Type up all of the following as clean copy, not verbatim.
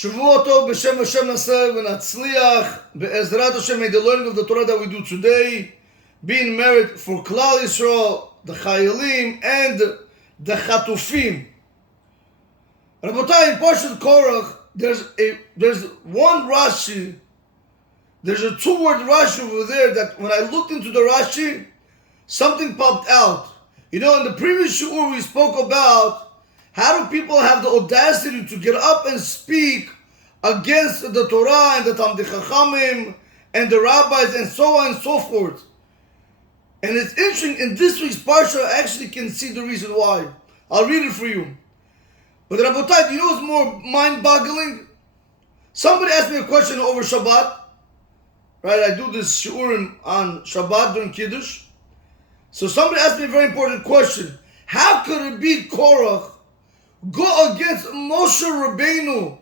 Shavua Tov b'Shem Hashem Naseh v'Natzliach be'ezrat Hashem. May the learning of the Torah that we do today be in merit for Klal Yisrael, the Chayalim, and the Chatufim. Rabotai, in Parshat Korach, there's one Rashi, there's a two-word Rashi over there that when I looked into the Rashi, something popped out. You know, in the previous shiur we spoke about how do people have the audacity to get up and speak against the Torah and the Talmidei Chachamim and the rabbis and so on and so forth. And it's interesting, in this week's Parsha, I actually can see the reason why. I'll read it for you. But Rabotai, you know what's more mind-boggling? Somebody asked me a question over Shabbat. Right, I do this shiurim on Shabbat during Kiddush. So somebody asked me a very important question. How could it be Korach go against Moshe Rabbeinu,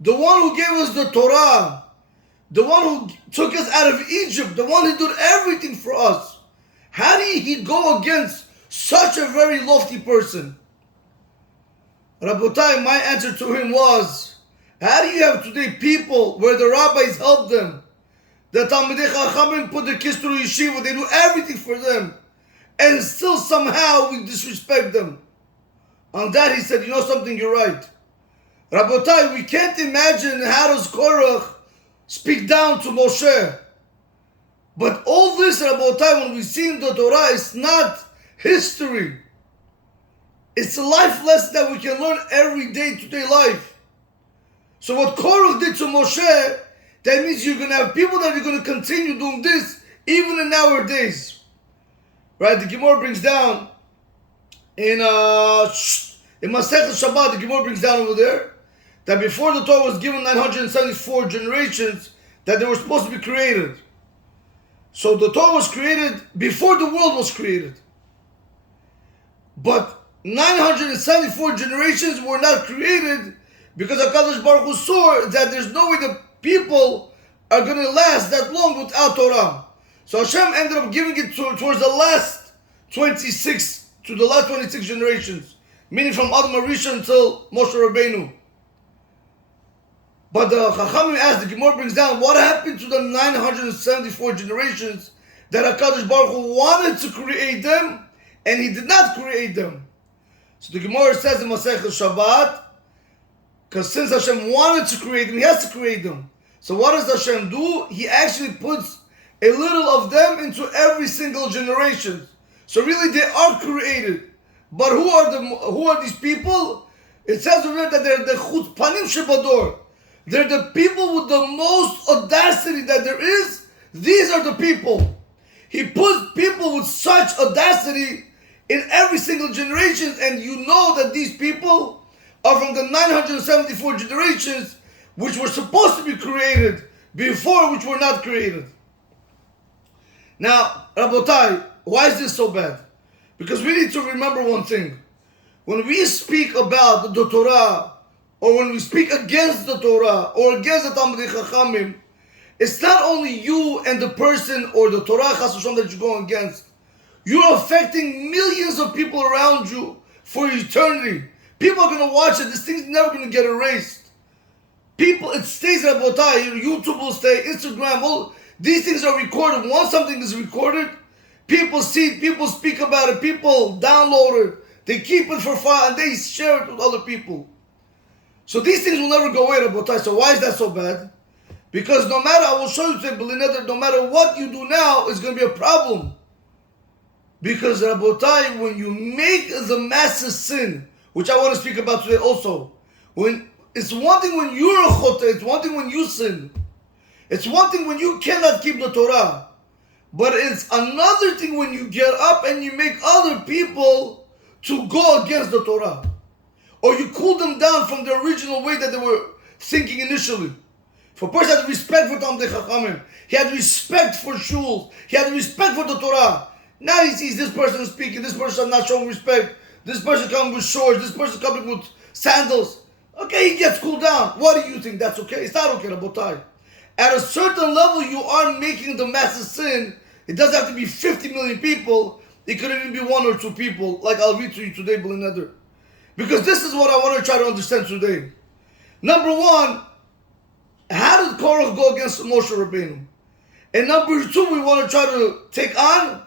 the one who gave us the Torah, the one who took us out of Egypt, the one who did everything for us? How did he go against such a very lofty person? Rabotai, my answer to him was, how do you have today people where the rabbis help them, the Talmidei Chachamim put their kids through yeshiva, they do everything for them, and still somehow we disrespect them? On that he said, you know something, you're right. Rabotai, we can't imagine how does Korach speak down to Moshe. But all this, Rabotai, when we see in the Torah, it's not history. It's a life lesson that we can learn every day, today life. So what Korach did to Moshe, that means you're going to have people that are going to continue doing this even in our days. Right? The Gemara brings down in Masechet Shabbat, the Gemara brings down over there that before the Torah was given 974 generations that they were supposed to be created. So the Torah was created before the world was created. But 974 generations were not created because HaKadosh Baruch Hu saw that there's no way the people are going to last that long without Torah. So Hashem ended up giving it towards the last 26 generations, meaning from Adam Arisha until Moshe Rabbeinu. But the Chachamim asked, the Gemara brings down, what happened to the 974 generations that HaKadosh Baruch Hu wanted to create them, and He did not create them? So the Gemara says in Masechet Shabbat, because since Hashem wanted to create them, He has to create them. So what does Hashem do? He actually puts a little of them into every single generation. So really they are created. But who are these people? It says over there that they're the chutzpanim shebador. They're the people with the most audacity that there is. These are the people. He puts people with such audacity in every single generation, and you know that these people are from the 974 generations which were supposed to be created before, which were not created. Now, Rabotai, why is this so bad? Because we need to remember one thing. When we speak about the Torah, or when we speak against the Torah, or against the Talmidei Chachamim, it's not only you and the person or the Torah Chas v'Shalom that you're going against. You're affecting millions of people around you for eternity. People are going to watch it. This thing's never going to get erased. People, it stays at Rabotai. YouTube will stay, Instagram, all these things are recorded. Once something is recorded, people see it, people speak about it, people download it, they keep it for fun, and they share it with other people. So these things will never go away, Rabotai. So why is that so bad? Because no matter, I will show you today, no matter what you do now, it's going to be a problem. Because Rabotai, when you make the massive sin, which I want to speak about today also, it's one thing when you're a choteh, it's one thing when you sin. It's one thing when you cannot keep the Torah. But it's another thing when you get up and you make other people to go against the Torah. Or you cool them down from the original way that they were thinking initially. If a person had respect for Talmidei Chachamim, he had respect for shuls, he had respect for the Torah. Now he sees this person speaking, this person not showing respect, this person coming with shorts, this person coming with sandals. Okay, he gets cooled down. What do you think? That's okay? It's not okay, Rabotai. At a certain level, you are making the massive sin. It doesn't have to be 50 million people. It could even be 1 or 2 people, like I'll read to you today, B'lineder. Because this is what I want to try to understand today. Number one, how did Korach go against Moshe Rabbeinu? And number two, we want to try to take on,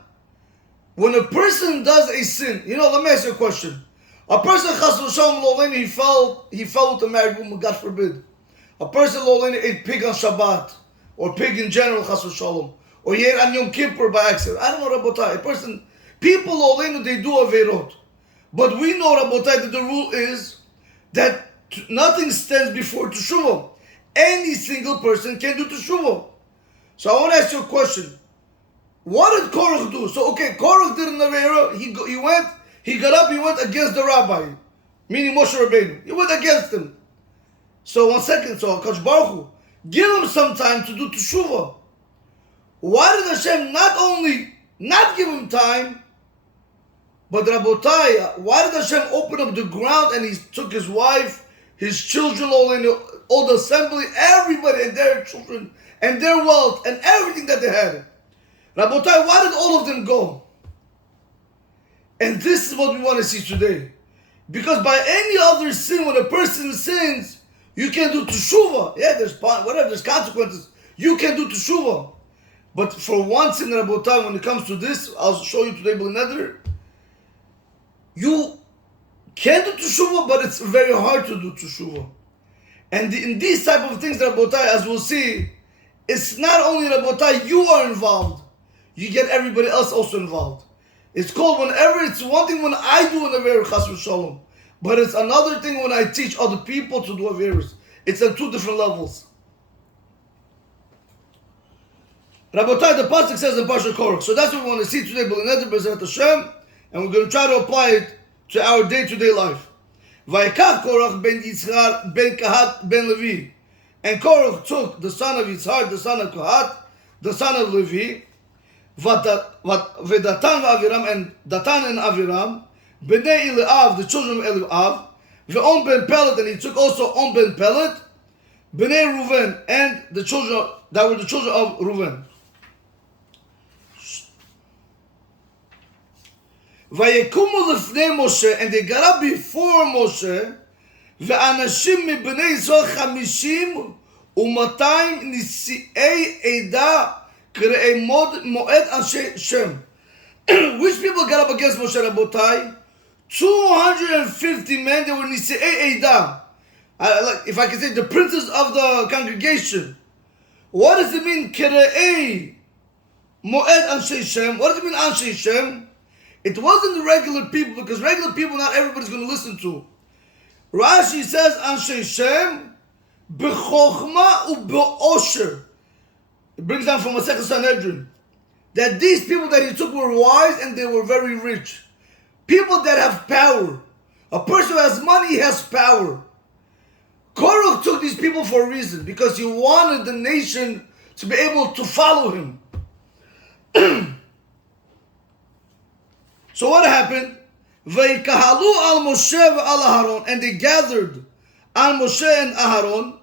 when a person does a sin, let me ask you a question. A person, chas v'shalom, he fell with a married woman, God forbid. A person, ate pig on Shabbat, or pig in general, chas v'shalom, or he ate on Yom Kippur by accident. I don't know, Rabotai. People, they do averot. But we know, Rabotai, that the rule is that nothing stands before teshuvah. Any single person can do teshuvah. So I want to ask you a question. What did Korach do? So, Korach did an avera. He got up, he went against the rabbi, meaning Moshe Rabbeinu. He went against him. So, 1 second. So, Kadosh Baruch Hu, give him some time to do teshuvah. Why did Hashem not only not give him time, but Rabotai, why did Hashem open up the ground and he took his wife, his children, all the assembly, everybody and their children, and their wealth, and everything that they had? Rabotai, why did all of them go? And this is what we want to see today. Because by any other sin, when a person sins, you can do teshuvah. Yeah, there's consequences. You can do teshuvah. But for one sin, Rabotai, when it comes to this, I'll show you today, B'neder, you can do teshuvah, but it's very hard to do teshuvah. And in these type of things, Rabotai, as we'll see, it's not only, Rabotai, you are involved. You get everybody else also involved. It's called it's one thing when I do an aver, chas v'shalom, but it's another thing when I teach other people to do averos. It's at two different levels. Rabotai, the pasuk says in Parshat Korach. So that's what we want to see today, B'neder B'ezrat Hashem, and we're going to try to apply it to our day-to-day life. Vayikach Korach ben Yitzchar ben Kahat ben Levi. And Korach took the son of Yitzhar, the son of Kahat, the son of Levi, Vedatan v'Aviram, and Datan and Aviram, Bnei Eliav, the children of Eliav, Ve'on ben Pelet, and he took also On ben Pelet, Bnei Reuven, and the children that were the children of Reuven. Vayekumu lefnei Moshe, and they got up before Moshe, ve'anashim mibnei Yisrael 50 u'matayim nisi'ei eda krei moed anshe Shem. Which people got up against Moshe Rabotai? 250 men. They were nisi'ei eda. If I can say, the princes of the congregation. What does it mean? Krei moed anshe Shem. What does it mean anshe Shem? It wasn't the regular people, because regular people not everybody's going to listen to. Rashi says, Anshe Shem, b'chokhma u'b'osher. It brings down from Masechet Sanhedrin that these people that he took were wise and they were very rich. People that have power. A person who has money has power. Korach took these people for a reason, because he wanted the nation to be able to follow him. So what happened? Vayikahalu al Moshe ve'al Aharon, and they gathered al Moshe and Aharon.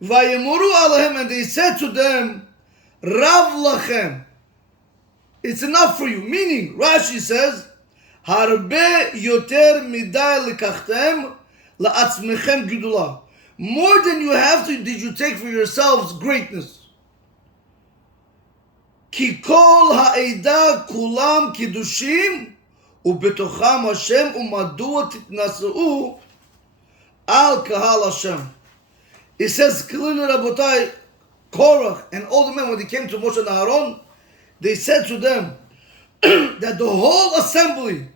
Vayemuru alahem, and they said to them, Rav lachem, it's enough for you. Meaning, Rashi says, Harbe yoter midai lekachtem la'atzmechem gidula. More than you have to, did you take for yourselves greatness. Ki kol ha'eda kulam kiddushim ובתוכם השם ומדוע תתנשאו al kahal Hashem. It says clearly, Rabotai, Korach and all the men, when they came to Moshe and Aaron, they said to them that the whole assembly,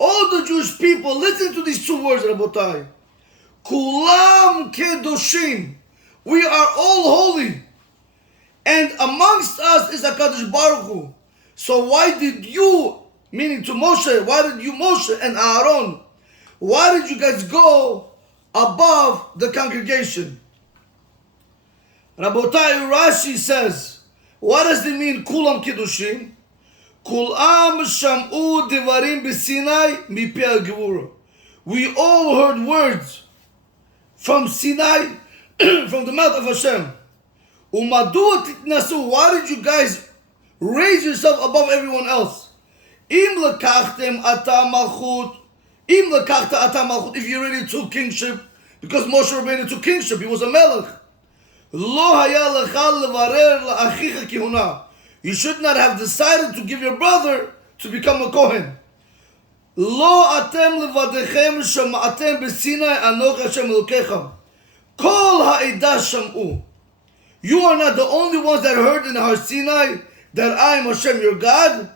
all the Jewish people, listen to these two words, Rabotai. Kulam kedoshim. We are all holy. And amongst us is HaKadosh Baruch Hu. So why did you, meaning to Moshe, why did you, Moshe and Aaron, why did you guys go above the congregation? Rabotai, Rashi says, what does it mean, Kulam Kiddushim? Kulam Sham'u Devarim B'Sinai Mipi Al-Gevura. We all heard words from Sinai, from the mouth of Hashem. Umadu Titnasu, why did you guys raise yourself above everyone else? Im lekachtem ata malchut, im lekachta ata malchut, if you really took kingship, Because Moshe Rabbeinu took kingship. He was a melech. Lo haya lecha levarer la'achicha kihuna. You should not have decided to give your brother to become a Kohen. Lo atem levadechem shama'atem b'Sinai anoch Hashem Elokechem. Kol ha'edah sham'u. You are not the only ones that heard in Har Sinai that I am Hashem your God.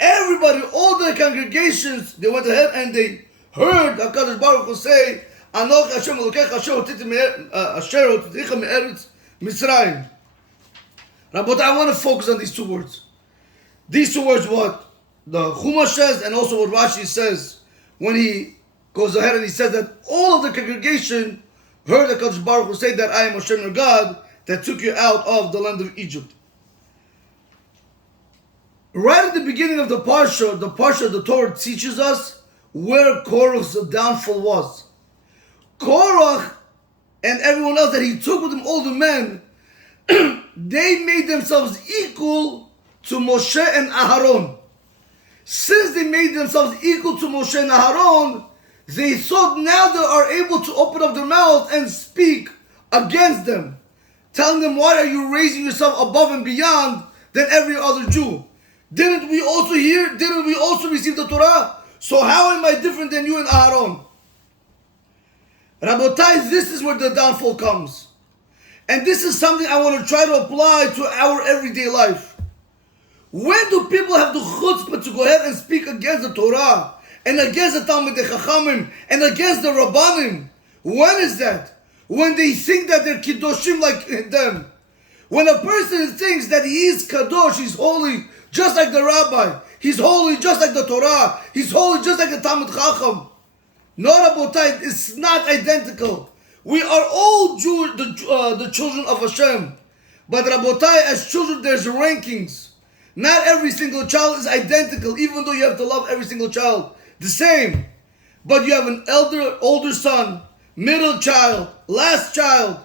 Everybody, all the congregations, they went ahead and they heard HaKadosh Baruch Hu say, Anoch Hashem Elokecha asher hotiticha me'eretz Mitzrayim. But I want to focus on these two words. These two words, what the Chumash says and also what Rashi says when he goes ahead and he says that all of the congregation heard HaKadosh Baruch Hu say that I am Hashem your God that took you out of the land of Egypt. Right at the beginning of the Parsha, the Torah teaches us where Korach's downfall was. Korach and everyone else that he took with him, all the men, they made themselves equal to Moshe and Aharon. Since they made themselves equal to Moshe and Aharon, they thought now they are able to open up their mouth and speak against them, telling them, why are you raising yourself above and beyond than every other Jew? Didn't we also hear? Didn't we also receive the Torah? So how am I different than you and Aaron? Rabotai, this is where the downfall comes. And this is something I want to try to apply to our everyday life. When do people have the chutzpah to go ahead and speak against the Torah and against the Talmidei Chachamim and against the Rabbanim? When is that? When they think that they're kiddushim like them. When a person thinks that he is kadosh, he's holy, just like the rabbi. He's holy just like the Torah. He's holy just like the Talmid Chacham. No, Rabotai, it's not identical. We are all the children of Hashem. But Rabotai, as children, there's rankings. Not every single child is identical, even though you have to love every single child the same. But you have an older son, middle child, last child.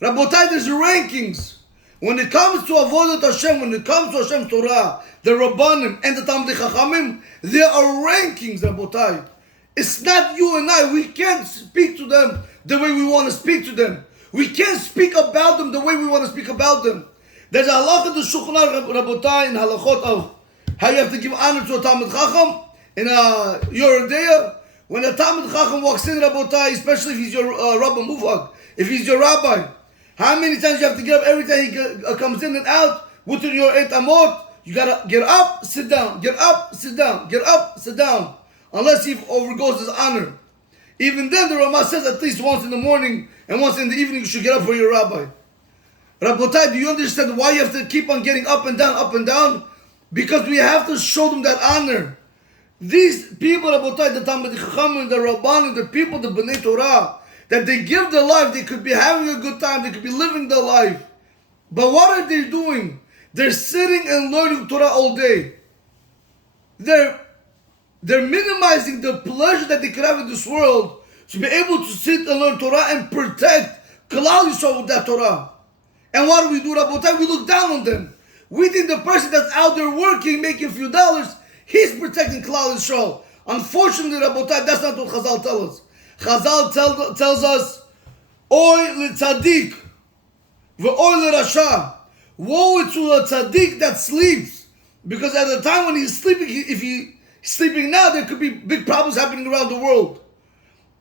Rabotai, there's rankings. When it comes to Avodat Hashem, when it comes to Hashem's Torah, the Rabbanim and the Talmidei Chachamim, there are rankings, Rabotai. It's not you and I. We can't speak to them the way we want to speak to them. We can't speak about them the way we want to speak about them. There's a halakha in the Shulchan Aruch, Rabotai, in halachot of how you have to give honor to a Talmid Chacham in Yoreh Deah. When a Talmid Chacham walks in, Rabotai, especially if he's your Rabbi Muvhag, if he's your rabbi, how many times you have to get up every time he comes in and out within your 8 amot? You gotta get up, sit down, get up, sit down, get up, sit down. Unless he overgoes his honor. Even then, the Ramah says at least once in the morning and once in the evening you should get up for your rabbi. Rabotai, do you understand why you have to keep on getting up and down, up and down? Because we have to show them that honor. These people, Rabotai, the Talmidei Chachamim, the Rabbanim, the people, the Bnei Torah, that they give their life, they could be having a good time, they could be living their life. But what are they doing? They're sitting and learning Torah all day. They're minimizing the pleasure that they could have in this world to be able to sit and learn Torah and protect Klal Yisrael with that Torah. And what do we do, Rabotai? We look down on them. We think the person that's out there working, making a few dollars, he's protecting Klal Yisrael. Unfortunately, Rabotai, that's not what Chazal tells us. Chazal tells us, Oy l'tzadik, v'oy l'rasha. Woe to a tzaddik that sleeps. Because at the time when he's sleeping, if he's sleeping now, there could be big problems happening around the world.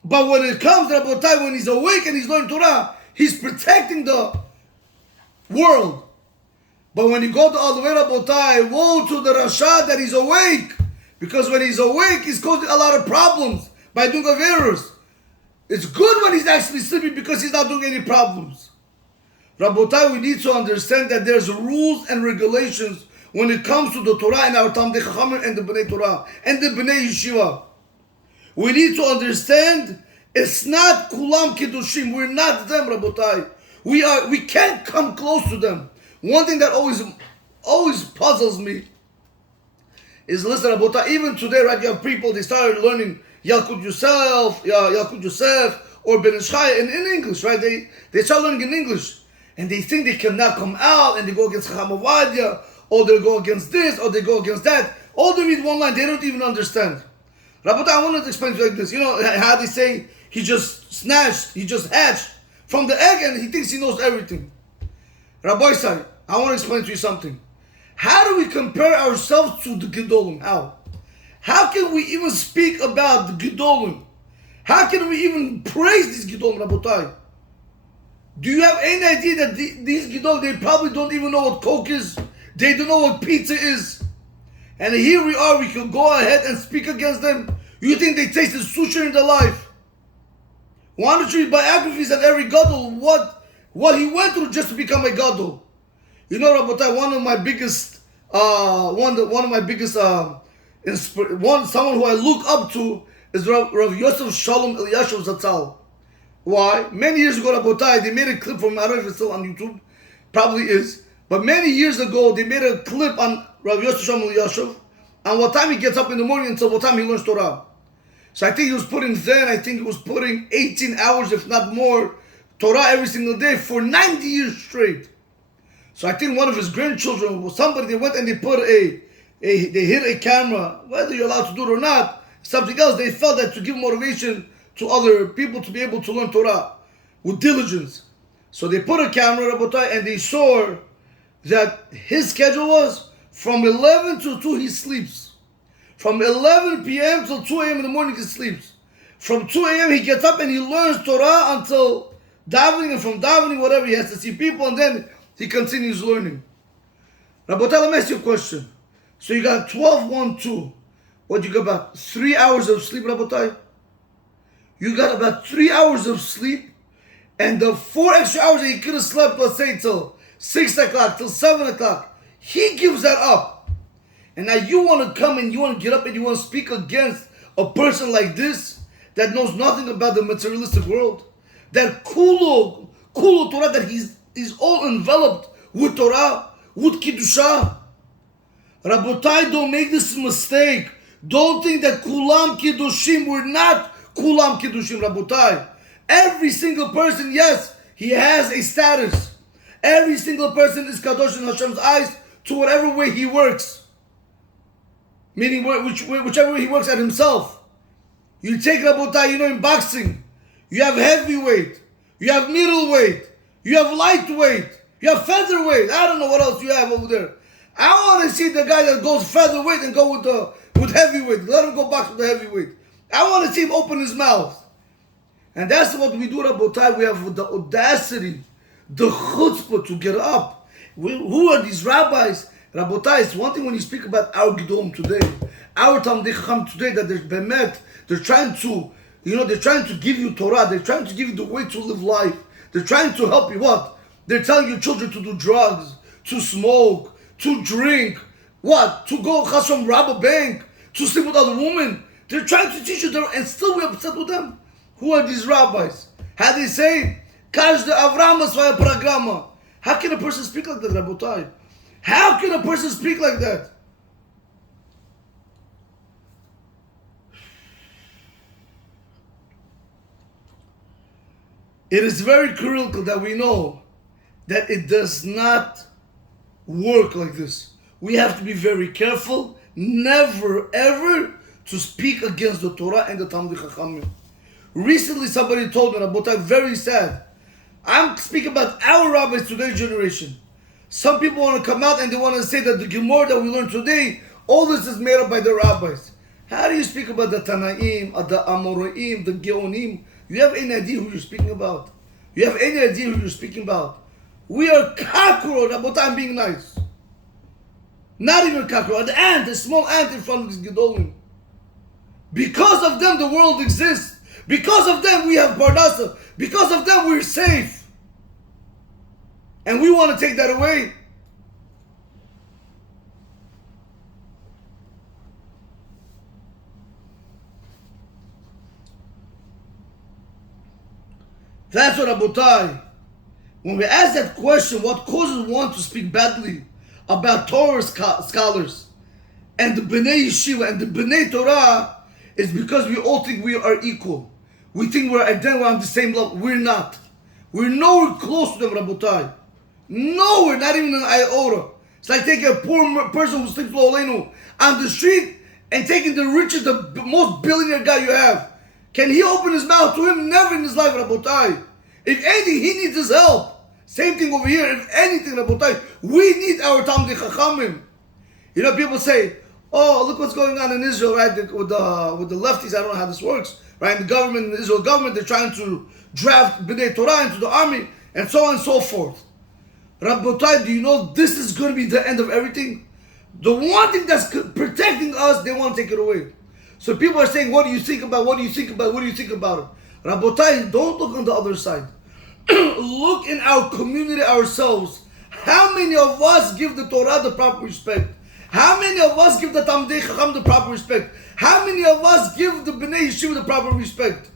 But when it comes to Rabotai, when he's awake and he's learning Torah, he's protecting the world. But when you go to all the way, Rabotai, woe to the Rasha that he's awake. Because when he's awake, he's causing a lot of problems by doing errors. It's good when he's actually sleeping because he's not doing any problems. Rabotai, we need to understand that there's rules and regulations when it comes to the Torah and our Talmidei Chachamim and the Bnei Torah and the Bnei Yeshiva. We need to understand it's not Kulam Kiddushim. We're not them, Rabotai. We can't come close to them. One thing that always puzzles me is, listen, Rabotai, even today, right, you have people, they started learning Yalkut Yosef or Ben Ishchai in English, right? They start learning in English. And they think they cannot come out and they go against Chacham Ovadia, or they go against this, or they go against that. All they read one line, they don't even understand. Rabotai, I want to explain to you like this. You know how they say he just snatched, he just hatched from the egg, and he thinks he knows everything. Rabbi Sai, I want to explain to you something. How do we compare ourselves to the Gedolim? How? How can we even speak about the Gedolim? How can we even praise these Gedolim, Rabotai? Do you have any idea that these Gedolim, they probably don't even know what Coke is? They don't know what pizza is. And here we are, we can go ahead and speak against them. You think they tasted sushi in their life? Why don't you read biographies of every Gadol, what he went through just to become a Gadol? You know, Rabotai, someone who I look up to is Rav Yosef Shalom Eliashav Zatzal. Why? Many years ago, Rabotai, they made a clip from, I don't know if it's still on YouTube, probably is, but many years ago, they made a clip on Rav Yosef Shalom Eliashav, and what time he gets up in the morning until what time he learns Torah. So I think he was putting 18 hours, if not more, Torah every single day for 90 years straight. So I think one of his grandchildren was somebody, they went and they put they hit a camera, whether you're allowed to do it or not, something else. They felt that to give motivation to other people to be able to learn Torah with diligence. So they put a camera, Rabotai, and they saw that his schedule was from 11 to 2 he sleeps. From 11 p.m. till 2 a.m. in the morning he sleeps. From 2 a.m. he gets up and he learns Torah until davening, and from davening, whatever, he has to see people, and then he continues learning. Rabotai, let me ask you a question. So you got 12, 1, 2. What, you got about 3 hours of sleep, Rabotai? You got about 3 hours of sleep, and the 4 extra hours that he could have slept, let's say till 6 o'clock, till 7 o'clock, he gives that up. And now you want to come and you want to get up and you want to speak against a person like this that knows nothing about the materialistic world. That kulu Torah, that he's all enveloped with Torah, with Kiddusha. Rabotai, don't make this mistake. Don't think that Kulam Kiddushim, we're not Kulam Kiddushim, Rabotai. Every single person, yes, he has a status. Every single person is Kadosh in Hashem's eyes to whatever way he works. Meaning whichever way he works at himself. You take Rabotai, you know, in boxing, you have heavyweight, you have middleweight, you have lightweight, you have featherweight. I don't know what else you have over there. I want to see the guy that goes featherweight and go with heavyweight. Let him go box with the heavyweight. I want to see him open his mouth. And that's what we do, Rabotai. We have the audacity, the chutzpah to get up. Who are these rabbis? Rabotai, it's one thing when you speak about our Gedolim today, our Talmidei Chacham today, that they're trying to give you Torah, they're trying to give you the way to live life. They're trying to help you what? They're telling your children to do drugs, to smoke, to drink, what? To go rob a bank, to sleep with other women. They're trying to teach you, and still we're upset with them. Who are these rabbis? How they say, Każdy Avram swoja programa. How can a person speak like that, Rabotai? How can a person speak like that? It is very critical that we know that it does not work like this. We have to be very careful, never ever to speak against the Torah and the Talmidei Chachamim. Recently somebody told me, Rabotai, very sad. I'm speaking about our rabbis today's generation. Some people want to come out and they want to say that the Gemara that we learned today, all this is made up by the rabbis. How do you speak about the Tanaim, the Amoraim, the Geonim? You have any idea who you're speaking about? You have any idea who you're speaking about? We are kakro, Rabotai, I'm being nice. Not even kakro, an ant, a small ant in front of this Gedolim. Because of them the world exists. Because of them we have Parnasa. Because of them we're safe. And we want to take that away. That's what, Rabotai, when we ask that question, what causes one to speak badly about Torah scholars and the B'nai Yeshiva and the B'nai Torah, is because we all think we are equal. We think we're identical, on the same level. We're not. We're nowhere close to them, Rabotai. Nowhere, not even an iota. It's like taking a poor person who sleeps low on the street and taking the richest, the most billionaire guy you have. Can he open his mouth to him? Never in his life, Rabotai. If anything, he needs his help. Same thing over here. If anything, Rabotai, we need our Talmidei Chachamim. You know, people say, oh, look what's going on in Israel, right? With the lefties, I don't know how this works, right? In the government, in the Israel government, they're trying to draft B'nai Torah into the army, and so on and so forth. Rabotai, do you know this is going to be the end of everything? The one thing that's protecting us, they want to take it away. So people are saying, what do you think about, what do you think about, what do you think about it? Rabotai, don't look on the other side. Look in our community ourselves. How many of us give the Torah the proper respect? How many of us give the Talmidei Chacham the proper respect? How many of us give the Bnei Yeshiva the proper respect?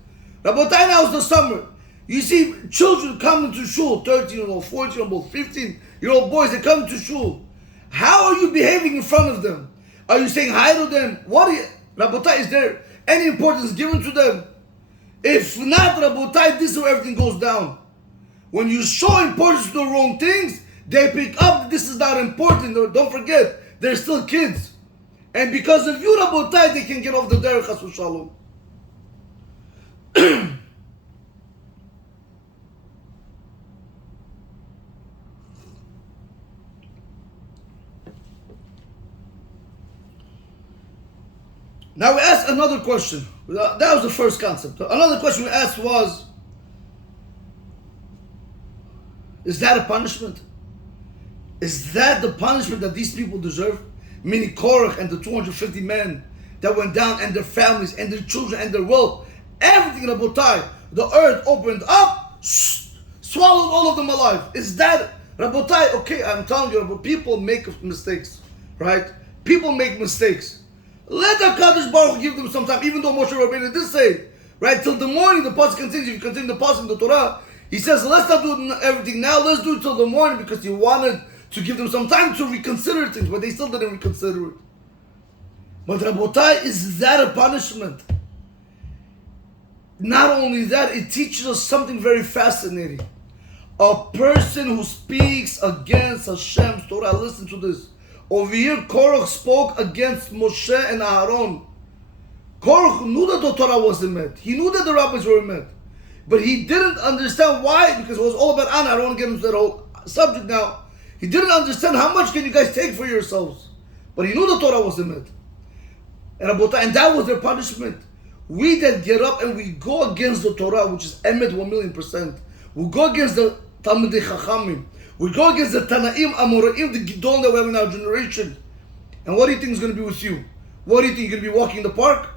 Rabotai, now is the summer. You see children coming to shul, 13-year-old, 14-year-old, 15-year-old boys, they come to shul. How are you behaving in front of them? Are you saying hi to them? Rabotai, is there any importance given to them? If not, Rabotai, this is where everything goes down. When you show importance to the wrong things, they pick up that this is not important. Don't forget, they're still kids. And because of you, Rabotai, they can get off the derech, chas v'shalom. Now we asked another question. That was the first concept. Another question we asked was, is that a punishment? Is that the punishment that these people deserve? Meaning Korach and the 250 men that went down, and their families and their children and their wealth, everything, Rabotai, the earth opened up, swallowed all of them alive. Is that, Rabotai, okay, I'm telling you, people make mistakes, right? People make mistakes. Let the Kadosh Baruch Hu give them some time, even though Moshe Rabbeinu did say, right, till the morning, the pasuk continues. If you continue the pasuk in the Torah, he says, let's not do everything now, let's do it till the morning, because he wanted to give them some time to reconsider things, but they still didn't reconsider it. But Rabotai, is that a punishment? Not only that, it teaches us something very fascinating. A person who speaks against Hashem's Torah, listen to this. Over here, Korach spoke against Moshe and Aaron. Korach knew that the Torah wasn't met. He knew that the rabbis were met. But he didn't understand why, because it was all about Anna. I don't want to get into that whole subject now. He didn't understand how much can you guys take for yourselves. But he knew the Torah wasn't met. And that was their punishment. We that get up and we go against the Torah, which is emet 1,000,000%. We go against the Talmidei Chachamim. We go against the Tanaim, Amoraim, the Gidon that we have in our generation. And what do you think is going to be with you? What do you think, you're going to be walking in the park?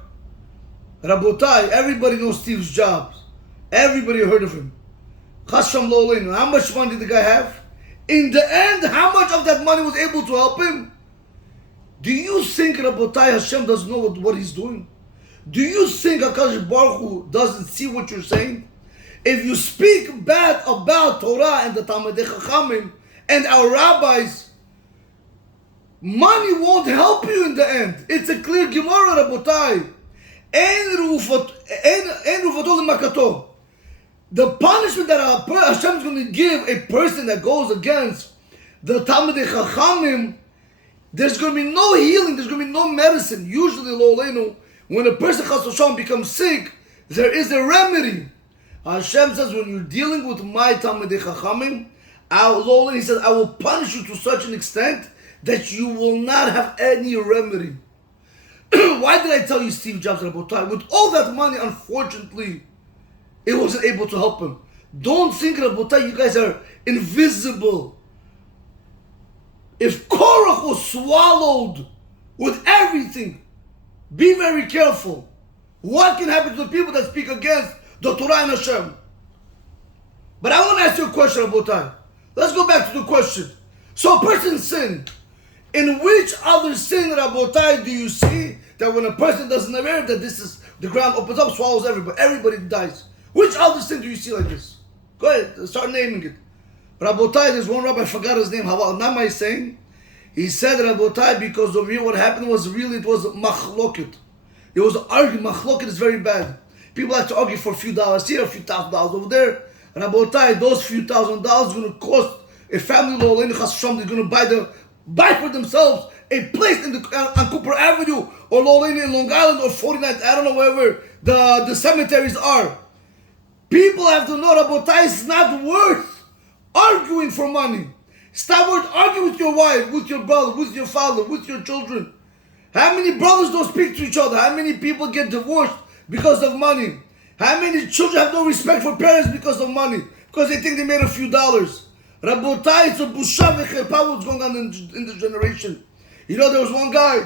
Rabotai, everybody knows Steve Jobs. Everybody heard of him. Chasham lo aleinu. How much money did the guy have? In the end, how much of that money was able to help him? Do you think, Rabotai, Hashem doesn't know what he's doing? Do you think HaKadosh Baruch Hu doesn't see what you're saying? If you speak bad about Torah and the Talmidei Chachamim and our rabbis, money won't help you in the end. It's a clear Gemara, Rabotai. The punishment that Hashem is going to give a person that goes against the Talmidei Chachamim, there's going to be no healing, there's going to be no medicine. Usually, lo aleinu, when a person chas v'shalom becomes sick, there is a remedy. Hashem says, when you're dealing with my Talmidei Chachamim, he says, I will punish you to such an extent that you will not have any remedy. Why did I tell you Steve Jobs, Rabotai? With all that money, unfortunately, it wasn't able to help him. Don't think, Rabotai, you guys are invisible. If Korach was swallowed with everything, be very careful. What can happen to the people that speak against the Torah and Hashem? But I want to ask you a question, Rabotai. Let's go back to the question. So a person sinned. In which other sin, Rabotai, do you see that when a person doesn't aware that this is, the ground opens up, swallows everybody dies? Which other sin do you see like this? Go ahead, start naming it. Rabotai, there's one rabbi, I forgot his name, not my saying. He said, Rabotai, because over here what happened was really, it was Machloket. It was an argument. Machloket is very bad. People like to argue for a few dollars here, a few $1,000 over there. Rabotai, those few $1,000 are going to cost a family, they're going to buy for themselves a place on Cooper Avenue or in Long Island or 49th, I don't know, wherever the cemeteries are. People have to know, Rabotai, it's not worth arguing for money. Stop arguing with your wife, with your brother, with your father, with your children. How many brothers don't speak to each other? How many people get divorced because of money? How many children have no respect for parents because of money? Because they think they made a few dollars. Rabotai, it's a busha v'chepa what's going on in this generation. You know, there was one guy,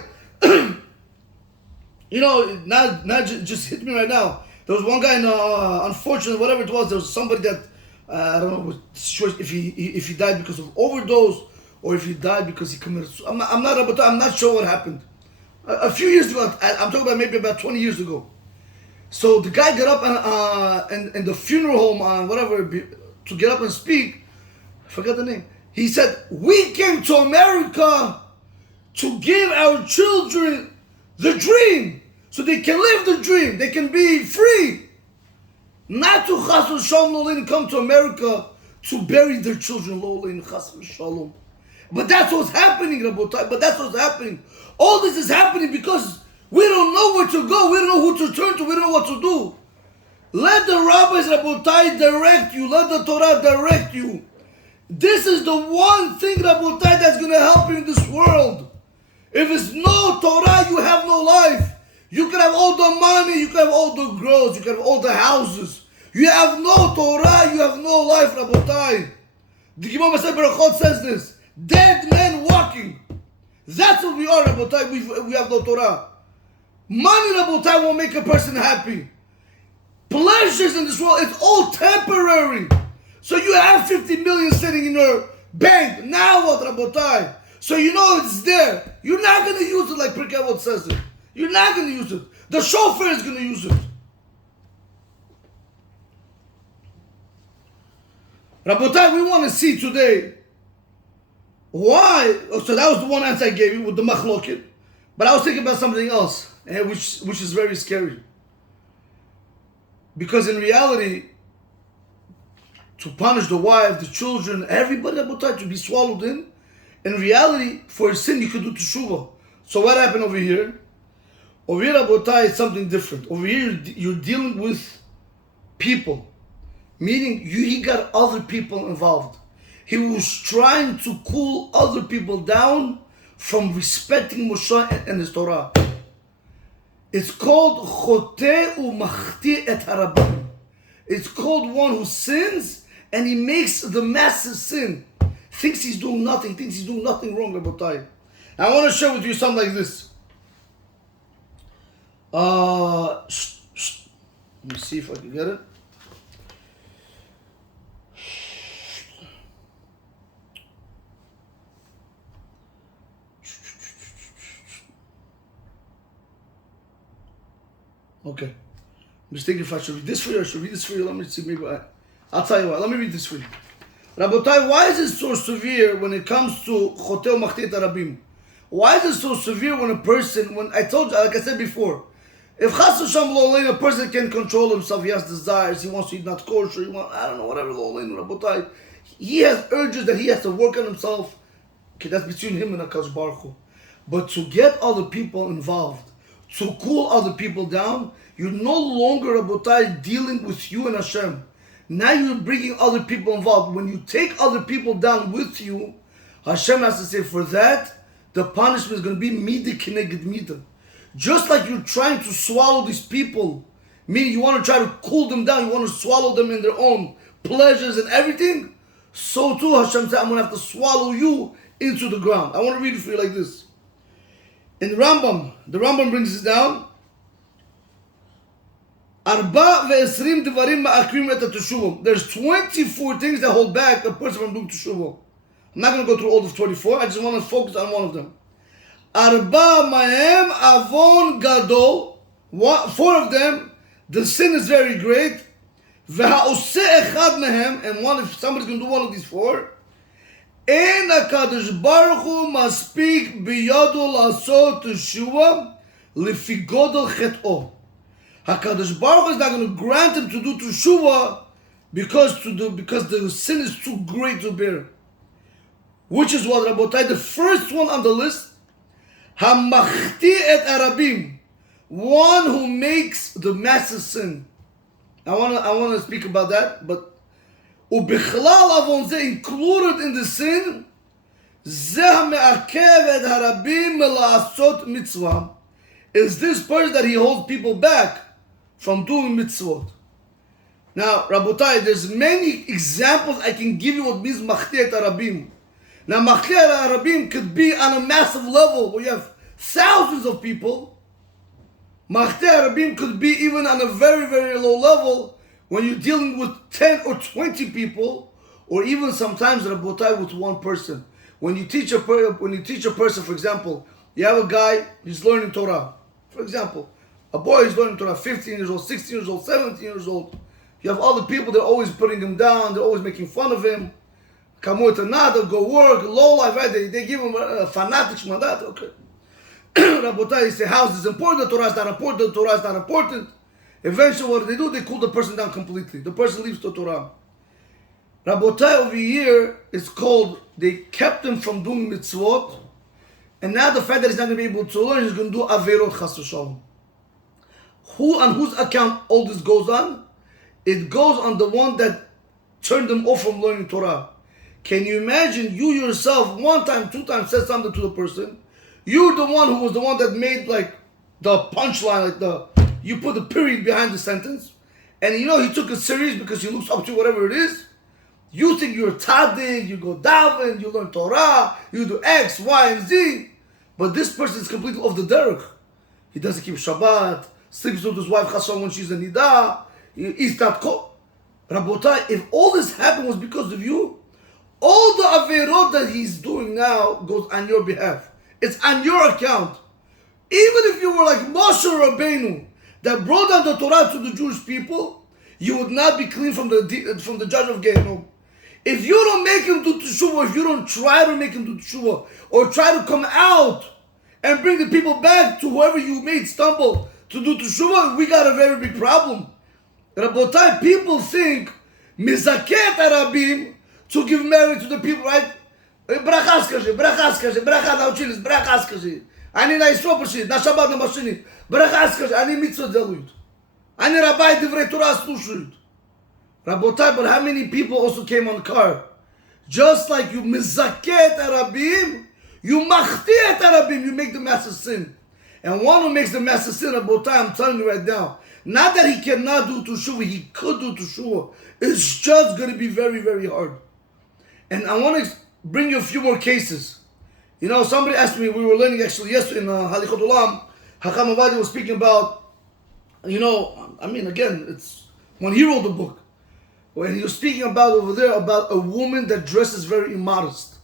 you know, not just hit me right now. There was one guy, unfortunately, whatever it was, there was somebody that, I don't know if he died because of overdose or if he died because he committed suicide. I'm not sure what happened. A few years ago, I'm talking about maybe about 20 years ago. So the guy got up in the funeral home, whatever, to get up and speak. I forgot the name. He said, we came to America to give our children the dream. So they can live the dream. They can be free. Not to chas v'shalom come to America to bury their children chas v'shalom. But that's what's happening, Rabotai. But that's what's happening. All this is happening because we don't know where to go. We don't know who to turn to. We don't know what to do. Let the rabbis, Rabotai, direct you. Let the Torah direct you. This is the one thing, Rabotai, that's going to help you in this world. If it's no Torah, you have no life. You can have all the money, you can have all the girls, you can have all the houses. You have no Torah, you have no life, Rabotai. The Gemara Berachot says this. Dead men walking. That's what we are, Rabotai. We have no Torah. Money, Rabotai, won't make a person happy. Pleasures in this world, it's all temporary. So you have 50 million sitting in your bank. Now what, Rabotai? So you know it's there. You're not going to use it like Pirkei Avot says it. You're not going to use it. The chauffeur is going to use it. Rabotai, we want to see today why. So that was the one answer I gave you with the Machloket. But I was thinking about something else, which is very scary. Because in reality, to punish the wife, the children, everybody, Rabotai, to be swallowed in reality, for a sin you could do teshuvah. So what happened over here? Over here, Rabotai, is something different. Over here, you're dealing with people. Meaning, he got other people involved. He was trying to cool other people down from respecting Moshe and his Torah. It's called Chote u'machti et harabim. It's called one who sins and he makes the masses sin. Thinks he's doing nothing wrong, Rabotai. I want to share with you something like this. Let me see if I can get it. Okay. I'm just thinking if I should read this for you or I should read this for you. Let me see. Maybe I'll tell you what. Let me read this for you. Rabotai, why is it so severe when it comes to Chotei u'machti harabim? Why is it so severe when a person, when I told you, like I said before, if chas v'shalom lo aleinu, a person can control himself, he has desires, he wants to eat not kosher, I don't know, whatever lo aleinu, Rabotai, he has urges that he has to work on himself. Okay, that's between him and HaKadosh Baruch Hu. But to get other people involved, to cool other people down, you're no longer, Rabotai, dealing with you and Hashem. Now you're bringing other people involved. When you take other people down with you, Hashem has to say, for that, the punishment is going to be mida keneged mida. Just like you're trying to swallow these people, meaning you want to try to cool them down, you want to swallow them in their own pleasures and everything, so too Hashem said, I'm going to have to swallow you into the ground. I want to read it for you like this. In the Rambam brings it down. There's 24 things that hold back a person from doing teshuvah. I'm not going to go through all of 24. I just want to focus on one of them. Arba mahem avon gadol. 4 of them, the sin is very great. V'ha'oseh echad mehem, and one, if somebody's going to do one of these 4, en HaKadosh Baruch Hu maspik biyado la'asot teshuvah lefi godol chet'o. HaKadosh Baruch Hu is not going to grant him to do teshuvah because the sin is too great to bear. Which is what, Rabotai, the first one on the list, Hamachti et Arabim, one who makes the massive sin. I want to speak about that, but ובכלל עוון זה included in the sin, זה המעכב את הרבים מלעשות מצווה, is this person that he holds people back from doing mitzvot. Now, Rabotai, there's many examples I can give you what means Machloket Arabim. Now, Machloket Arabim could be on a massive level where you have thousands of people. Machloket Arabim could be even on a very, very low level when you're dealing with 10 or 20 people, or even sometimes, Rabotai, with one person. When you teach a person, for example, you have a guy, he's learning Torah. For example, a boy is learning Torah, 15 years old, 16 years old, 17 years old. You have other people, they're always putting him down, they're always making fun of him. Kamut another, go work, low life, right? They give him a fanatic shmadat, okay. Rabotai, you say, how is this important? The Torah is not important, the Torah is not important. Eventually, what do? They cool the person down completely. The person leaves the Torah. Rabotai, over here, is called, they kept him from doing mitzvot, and now the fact that he's not going to be able to learn, he's going to do averot chas v'shalom. On whose account all this goes on? It goes on the one that turned them off from learning Torah. Can you imagine you yourself, one time, two times, said something to the person? You're the one who was the one that made like the punchline, you put the period behind the sentence. And you know he took it serious because he looks up to whatever it is. You think you're tzaddik, you go daven, you learn Torah, you do X, Y, and Z. But this person is completely off the derech. He doesn't keep Shabbat, sleeps with his wife Chassan when she's a nidah, he eats not cooked. Rabotai, if all this happened was because of you, all the averot that he's doing now goes on your behalf. It's on your account. Even if you were like Moshe Rabbeinu that brought down the Torah to the Jewish people, you would not be clean from the judge of Gehenna. If you don't make him do teshuvah, if you don't try to make him do teshuvah, or try to come out and bring the people back to whoever you made stumble to do teshuvah, we got a very big problem. Rabotai, people think mizaket arabim to give merit to the people, right? Brachas kaje, brachas nauchilis, brachas kaje. Ani na isro pashit, na Shabbat na mashinit. Brachas kaje, ani mitzvot zeluyut. Ani rabbi divrei Torah slushuyut. Rabotai, but how many people also came on the car? Just like you mizaket arabim, you machti arabim, you make the massive sin. And one who makes the massive sin, Rabotai, I'm telling you right now, not that he cannot do teshuvah, he could do teshuvah. It's just going to be very, very hard. And I want to bring you a few more cases. You know, somebody asked me, we were learning actually yesterday in Halichot Olam, Hakam Avadi was speaking about, you know, I mean, again, it's when he wrote the book, when he was speaking about over there, about a woman that dresses very immodest.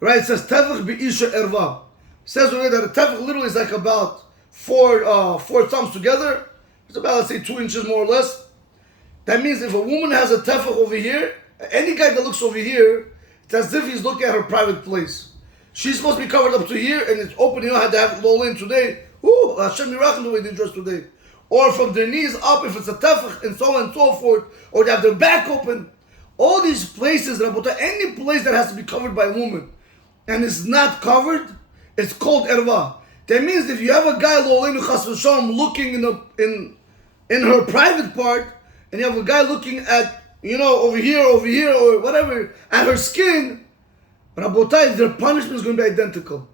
Right? It says, Tevach be'isha erva. It says over there that a tevach literally is like about four thumbs together. It's about, let's say, 2 inches more or less. That means if a woman has a tefach over here, any guy that looks over here, it's as if he's looking at her private place. She's supposed to be covered up to here, and it's open. You know, had to have low in today. Ooh, Hashem Yirachim the way they dress today. Or from their knees up, if it's a tefach, and so on and so forth. Or they have their back open. All these places, Rabota, any place that has to be covered by a woman, and is not covered, it's called erva. That means if you have a guy looking in her private part, and you have a guy looking at, you know, over here, or whatever, at her skin, Rabotai, their punishment is going to be identical.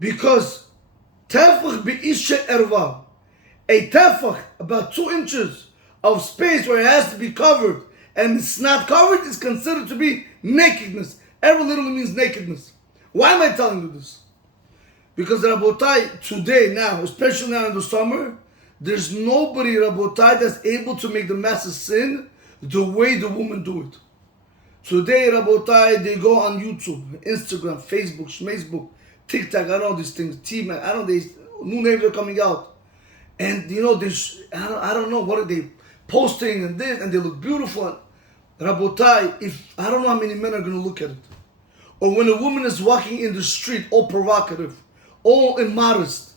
Because tefach be'isha erva, a tefach, about 2 inches of space where it has to be covered, and it's not covered, is considered to be nakedness. Erva literally means nakedness. Why am I telling you this? Because Rabotai, today, now, especially now in the summer, there's nobody, Rabotai, that's able to make the massive sin the way the women do it. Today, Rabotai, they go on YouTube, Instagram, Facebook, TikTok, I don't know these things, T-Mac, I don't know, new names are coming out. And, you know, I don't know, what are they posting and this, and they look beautiful. Rabotai, I don't know how many men are going to look at it. Or when a woman is walking in the street, all provocative, all immodest,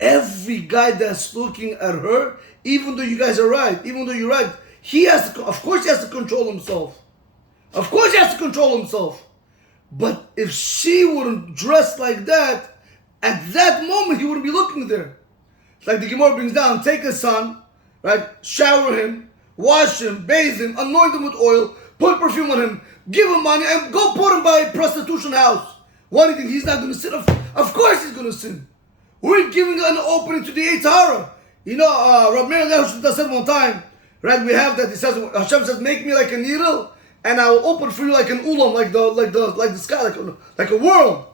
every guy that's looking at her, even though you guys are right, even though you're right, of course he has to control himself. Of course he has to control himself. But if she wouldn't dress like that, at that moment he wouldn't be looking there. like the Gemara brings down, take a son, right, shower him, wash him, bathe him, anoint him with oil, put perfume on him, give him money, and go put him by a prostitution house. What do you think? He's not going to sin? Of course he's going to sin. We're giving an opening to the Eight Hara. You know, Rav Meir said one time, right, we have that, he says, Hashem says, make me like a needle, and I will open for you like an ulam, like the sky, like a world.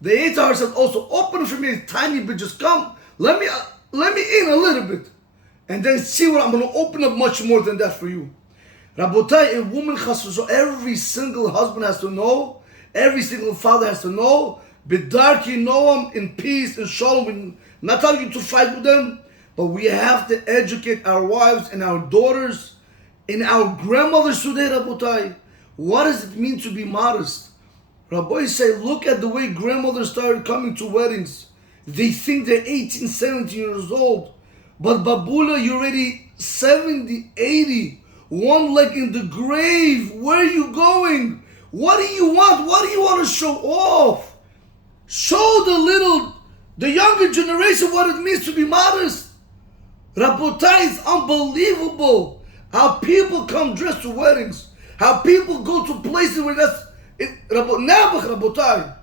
The Eight Hara says also, open for me a tiny bit, just come, let me in a little bit. And then see what I'm going to open up much more than that for you. Rabotai, a woman so every single husband has to know, every single father has to know, Bidarki Noam, in peace, in shalom. I'm not telling you to fight with them, but we have to educate our wives and our daughters and our grandmothers today, Rabotai. What does it mean to be modest? Rabbi say, look at the way grandmothers started coming to weddings. They think they're 18, 17 years old. But Babula, you're already 70, 80, one leg in the grave. Where are you going? What do you want? What do you want to show off? Show the younger generation what it means to be modest. Rabotai, is unbelievable how people come dressed to weddings, how people go to places where that's Rabotai.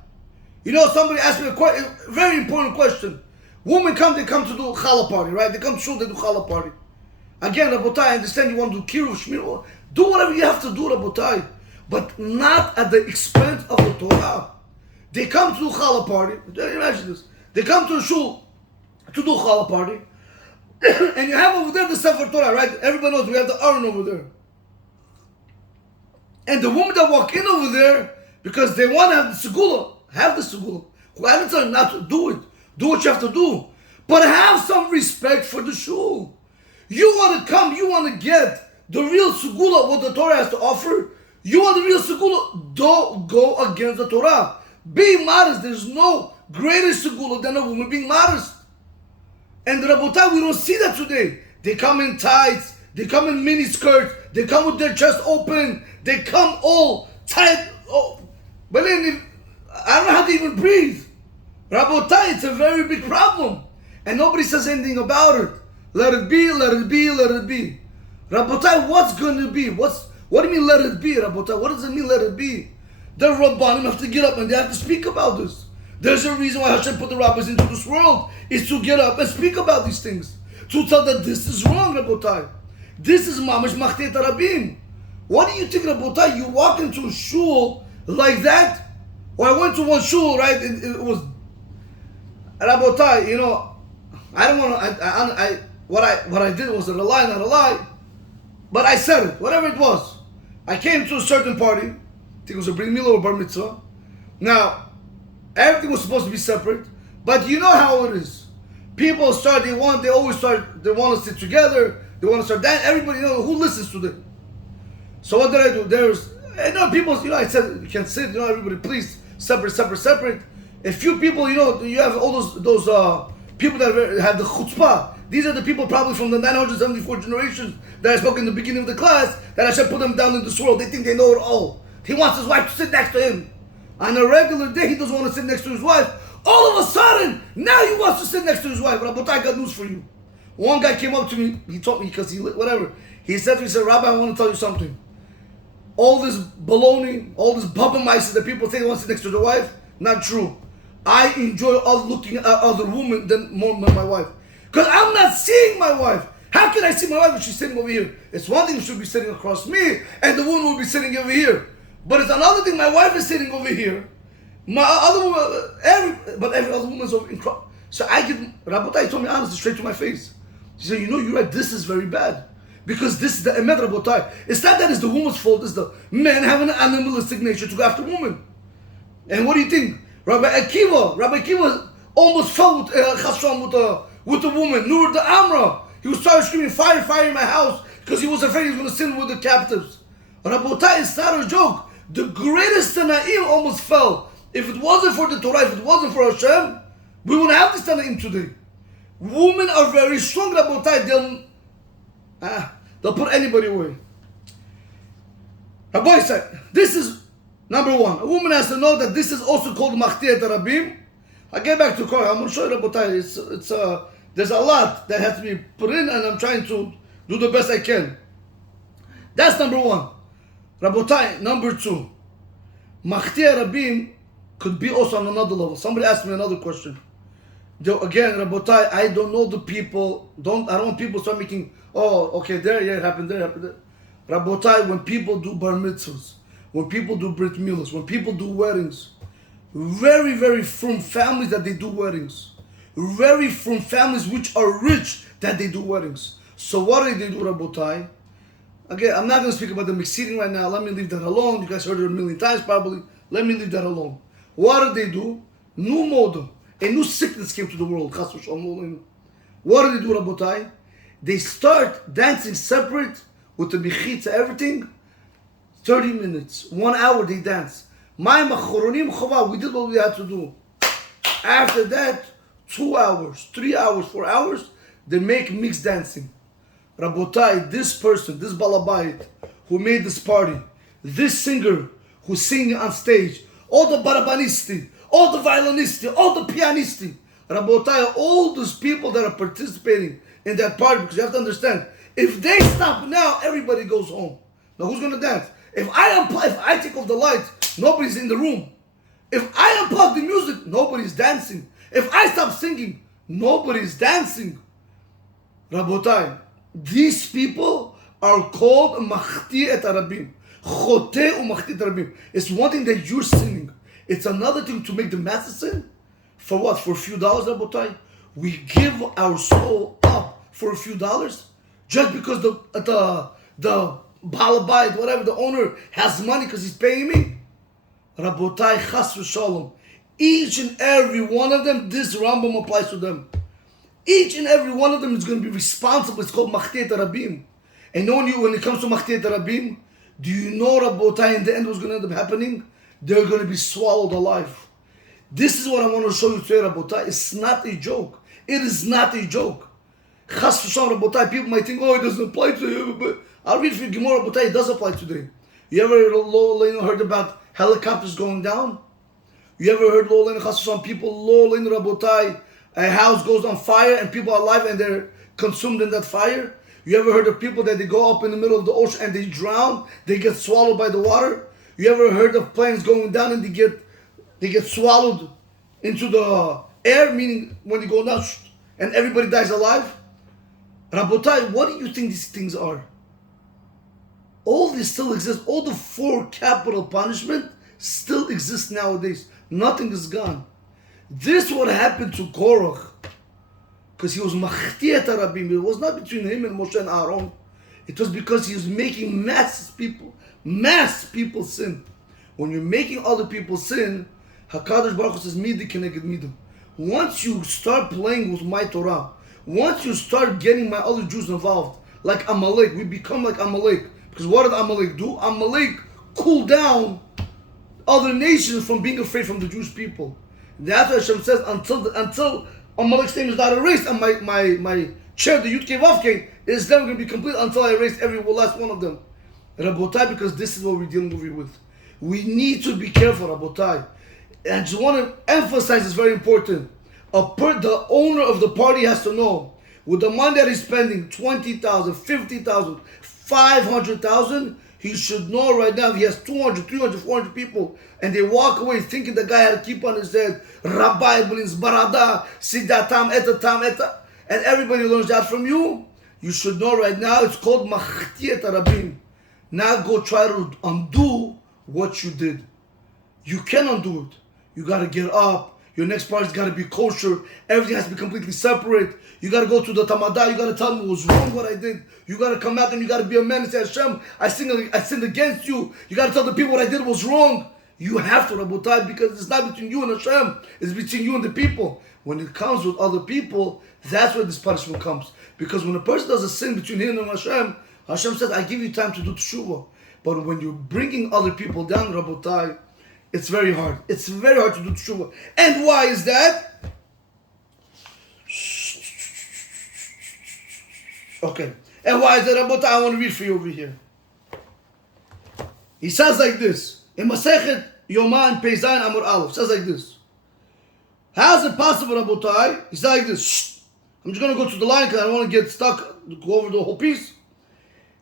You know, somebody asked me a very important question. Women they come to do challah party, right? They come to shul, they do challah party. Again, Rabotai, I understand you want to do kiruv, shmir, do whatever you have to do, Rabotai, but not at the expense of the Torah. They come to do challah party. Imagine this. They come to the shul to do challah party, and you have over there the Sefer Torah, right? Everybody knows we have the Aron over there. And the women that walk in over there, because they want to have the segula. I didn't tell you not to do it. Do what you have to do. But have some respect for the shul. You want to come, you want to get the real segula, what the Torah has to offer. You want the real segula, don't go against the Torah. Be modest. There's no greater segula than a woman being modest. And the Rabotai, we don't see that today. They come in tights, they come in mini skirts, they come with their chest open, they come all tight. Oh, but then I don't know how to even breathe. Rabotai, it's a very big problem. And nobody says anything about it. Let it be, let it be, let it be. Rabotai, what's going to be? What do you mean let it be, Rabotai? What does it mean let it be? The Rabbanim have to get up and they have to speak about this. There's a reason why Hashem put the rabbis into this world, is to get up and speak about these things. To tell that this is wrong, Rabotai. This is mamash Machloket Rabim. What do you think, Rabotai? You walk into a shul like that? Or I went to one shul, right? It was Rabotai, you know, I don't want to, what I did was a lie, not a lie, but I said it, whatever it was. I came to a certain party, I think it was a brit milah or bar mitzvah. Now, everything was supposed to be separate, but you know how it is. People they want to sit together, they want to start dancing, everybody, you know, who listens to them? So what did I do? People, you know, I said, you can sit, you know, everybody please, separate. A few people, you know, you have all those people that have the chutzpah. These are the people probably from the 974 generations that I spoke in the beginning of the class, that I should put them down in this world. They think they know it all. He wants his wife to sit next to him. On a regular day, he doesn't want to sit next to his wife. All of a sudden, now he wants to sit next to his wife. Rabotai, I got news for you. One guy came up to me, he told me, because he said to me, Rabbi, I want to tell you something. All this baloney, all this baba mice that people think they want to sit next to their wife, not true. I enjoy looking at other women more than my wife. Because I'm not seeing my wife. How can I see my wife if she's sitting over here? It's one thing she should be sitting across me, and the woman will be sitting over here. But it's another thing, my wife is sitting over here. My other woman, every other woman's over in cross. So Rabotai told me honestly, straight to my face. She said, you know, you're right, this is very bad. Because this is the emet, Rabotai. It's not that it's the woman's fault, it's the men having an animalistic nature to go after women. And what do you think? Rabbi Akiva almost fell with the woman, Nur the Amra. He was started screaming, fire in my house, because he was afraid he was going to sin with the captives. Rabotai, it's not a joke. The greatest Tanaim almost fell. If it wasn't for the Torah, if it wasn't for Hashem, we wouldn't have this Tanaim today. Women are very strong, Rabotai. They'll put anybody away. Rabbi said, this is number one. A woman has to know that this is also called Machloket Rabim. I get back to Korah. I'm going to show you, Rabotai. There's a lot that has to be put in, and I'm trying to do the best I can. That's number one. Rabotai, number two. Machtia Rabim could be also on another level. Somebody asked me another question. Again, Rabotai, I don't know the people. I don't want people start making, oh, okay, it happened there. Rabotai, when people do bar mitzvahs, when people do brit milas, when people do weddings, very, very from families that they do weddings, very from families which are rich that they do weddings. So what do they do, Rabotai? Again, I'm not going to speak about the mixing right now. Let me leave that alone. You guys heard it a million times probably. Let me leave that alone. What do they do? New model. A new sickness came to the world. What do they do, Rabotai? They start dancing separate with the mechitza, everything. 30 minutes, 1 hour they dance. My machronim chova, we did what we had to do. After that, 2 hours, 3 hours, 4 hours, they make mixed dancing. Rabotai, this person, this balabait, who made this party, this singer who's singing on stage, all the barabanisti, all the violinisti, all the pianisti, Rabotai, all those people that are participating in that party, because you have to understand, if they stop now, everybody goes home. Now who's going to dance? If I take off the lights, nobody's in the room. If I unplug the music, nobody's dancing. If I stop singing, nobody's dancing. Rabotai, these people are called Machti et Arabim. Chote u'Machti et Arabim. It's one thing that you're sinning. It's another thing to make the masses sin. For what? For a few dollars, Rabotai? We give our soul up for a few dollars? Just because the balabait, whatever, the owner has money because he's paying me? Rabotai, chas v'shalom. Each and every one of them, this Rambam applies to them. Each and every one of them is going to be responsible. It's called Machti et Arabim. And when it comes to Machti et Arabim, do you know, Rabotai, in the end what's going to end up happening? They're going to be swallowed alive. This is what I want to show you today, Rabotai. It's not a joke. It is not a joke. Chas v'shalom, Rabotai, people might think, oh, it doesn't apply to you. But I'll read for you Gemara, Rabotai, it does apply today. You ever heard about helicopters going down? You ever heard, chas v'shalom, people, Rabotai, a house goes on fire and people are alive and they're consumed in that fire? You ever heard of people that they go up in the middle of the ocean and they drown? They get swallowed by the water? You ever heard of planes going down and they get swallowed into the air, meaning when they go down and everybody dies alive? Rabotai, what do you think these things are? All this still exists. All the 4 capital punishment still exist nowadays. Nothing is gone. This what happened to Korach, because he was Machti et Arabim. It was not between him and Moshe and Aaron. It was because he was making mass people sin. When you're making other people sin, HaKadosh Baruch Hu says, Midi keneged midim. Once you start playing with my Torah, once you start getting my other Jews involved, like Amalek, we become like Amalek. Because what did Amalek do? Amalek cooled down other nations from being afraid from the Jewish people. That's what Hashem says, until Amalek's name is not erased, and my chair, the Yud Kei Vav Kei, is never going to be complete until I erase every last one of them. Rabotai, because this is what we're dealing with. We need to be careful, Rabotai. And I just want to emphasize, it's very important. The owner of the party has to know, with the money that he's spending, 20,000, 50,000, 500,000, he should know right now if he has 200, 300, 400 people and they walk away thinking the guy had a kippah on his head, Rabbi Blins, Barada, Sidatam, Eta, and everybody learns that from you, you should know right now it's called Machti et Arabim. Now go try to undo what you did. You can undo it. You got to get up. Your next party's got to be kosher. Everything has to be completely separate. You got to go to the Tamada. You got to tell me it was wrong what I did. You got to come out and you got to be a man and say, Hashem, I sinned against you. You got to tell the people what I did was wrong. You have to, Rabotai, because it's not between you and Hashem. It's between you and the people. When it comes with other people, that's where this punishment comes. Because when a person does a sin between him and Hashem, Hashem says, I give you time to do teshuvah. But when you're bringing other people down, Rabotai, it's very hard. It's very hard to do teshuvah. And why is that? Okay. And why is that, Rabotai? I want to read for you over here. He says like this. In Masechet Yoman Peizayin Amur Aleph. Says like this. How is it possible, Rabotai? He says like this. I'm just going to go to the line because I don't want to get stuck, go over the whole piece.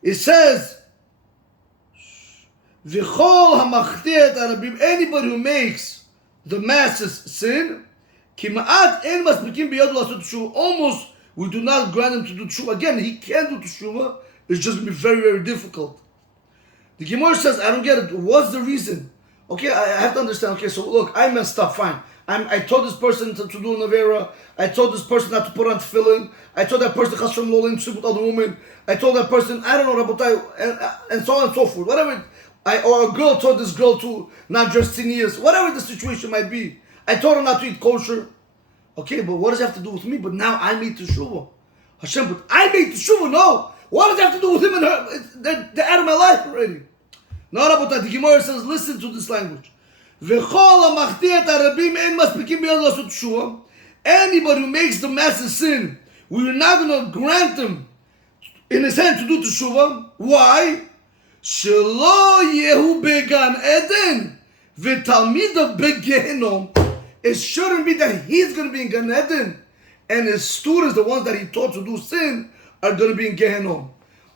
It says, V'chol hamachti et arabim, anybody who makes the masses sin, kima'at en masbikim biyadu lasot teshuva, almost we do not grant him to do teshuva. Again, he can do teshuva, it's just going to be very, very difficult. The Gemara says, I don't get it. What's the reason? Okay, I have to understand. Okay, so look, I messed up, fine. I told this person to do an avera. I told this person not to put on tefillin. I told that person chas from lolim to sleep with other women. I told that person, I don't know, Rabotai, and so on and so forth. Whatever, or a girl told this girl to not dress tzinius. Whatever the situation might be. I told her not to eat kosher. Okay, but what does it have to do with me? But now I made teshuvah. Hashem, but I made teshuvah, no. What does it have to do with him and her? They're out of my life already. No, Rabotai, the Gemara says, listen to this language. Anybody who makes the massive sin, we are not going to grant him in his hand to do teshuvah. Why? Shelo yehu began Eden v'talmida begehenom. It shouldn't be that he's going to be in Gan Eden and his students, the ones that he taught to do sin, are going to be in Gehenom.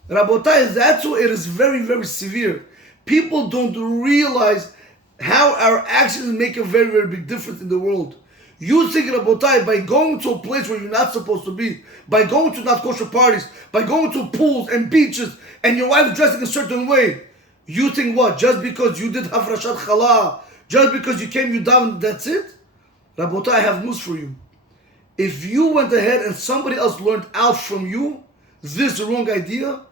Rabotai, that's why it is very, very severe. People don't realize how our actions make a very, very big difference in the world. You think, Rabotai, by going to a place where you're not supposed to be, by going to not kosher parties, by going to pools and beaches, and your wife dressing a certain way, you think what? Just because you did hafrashat chala, just because you came, you down, that's it? Rabotai, I have news for you. If you went ahead and somebody else learned out from you this wrong idea,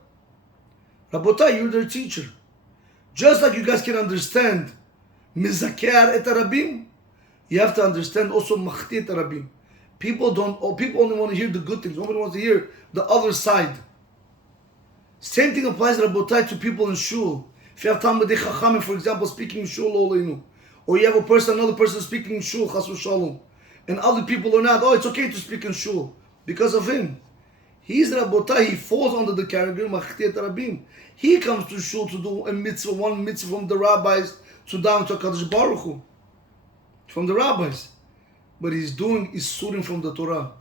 Rabotai, you're their teacher. Just like you guys can understand Mizaker et Arabim, you have to understand also Machti et Arabim. People only want to hear the good things. Nobody wants to hear the other side. Same thing applies, Rabotai, to people in shul. If you have Talmidei Chachamim, for example, speaking in shul, or you have another person speaking in shul, Chas v'Shalom, and other people are not, it's okay to speak in shul because of him. He's Rabotai, he falls under the category Machti et Arabim. He comes to shul to do a mitzvah, one mitzvah from the rabbis to down to HaKadosh Baruch Hu, from the rabbis. But he's doing Isurim from the Torah.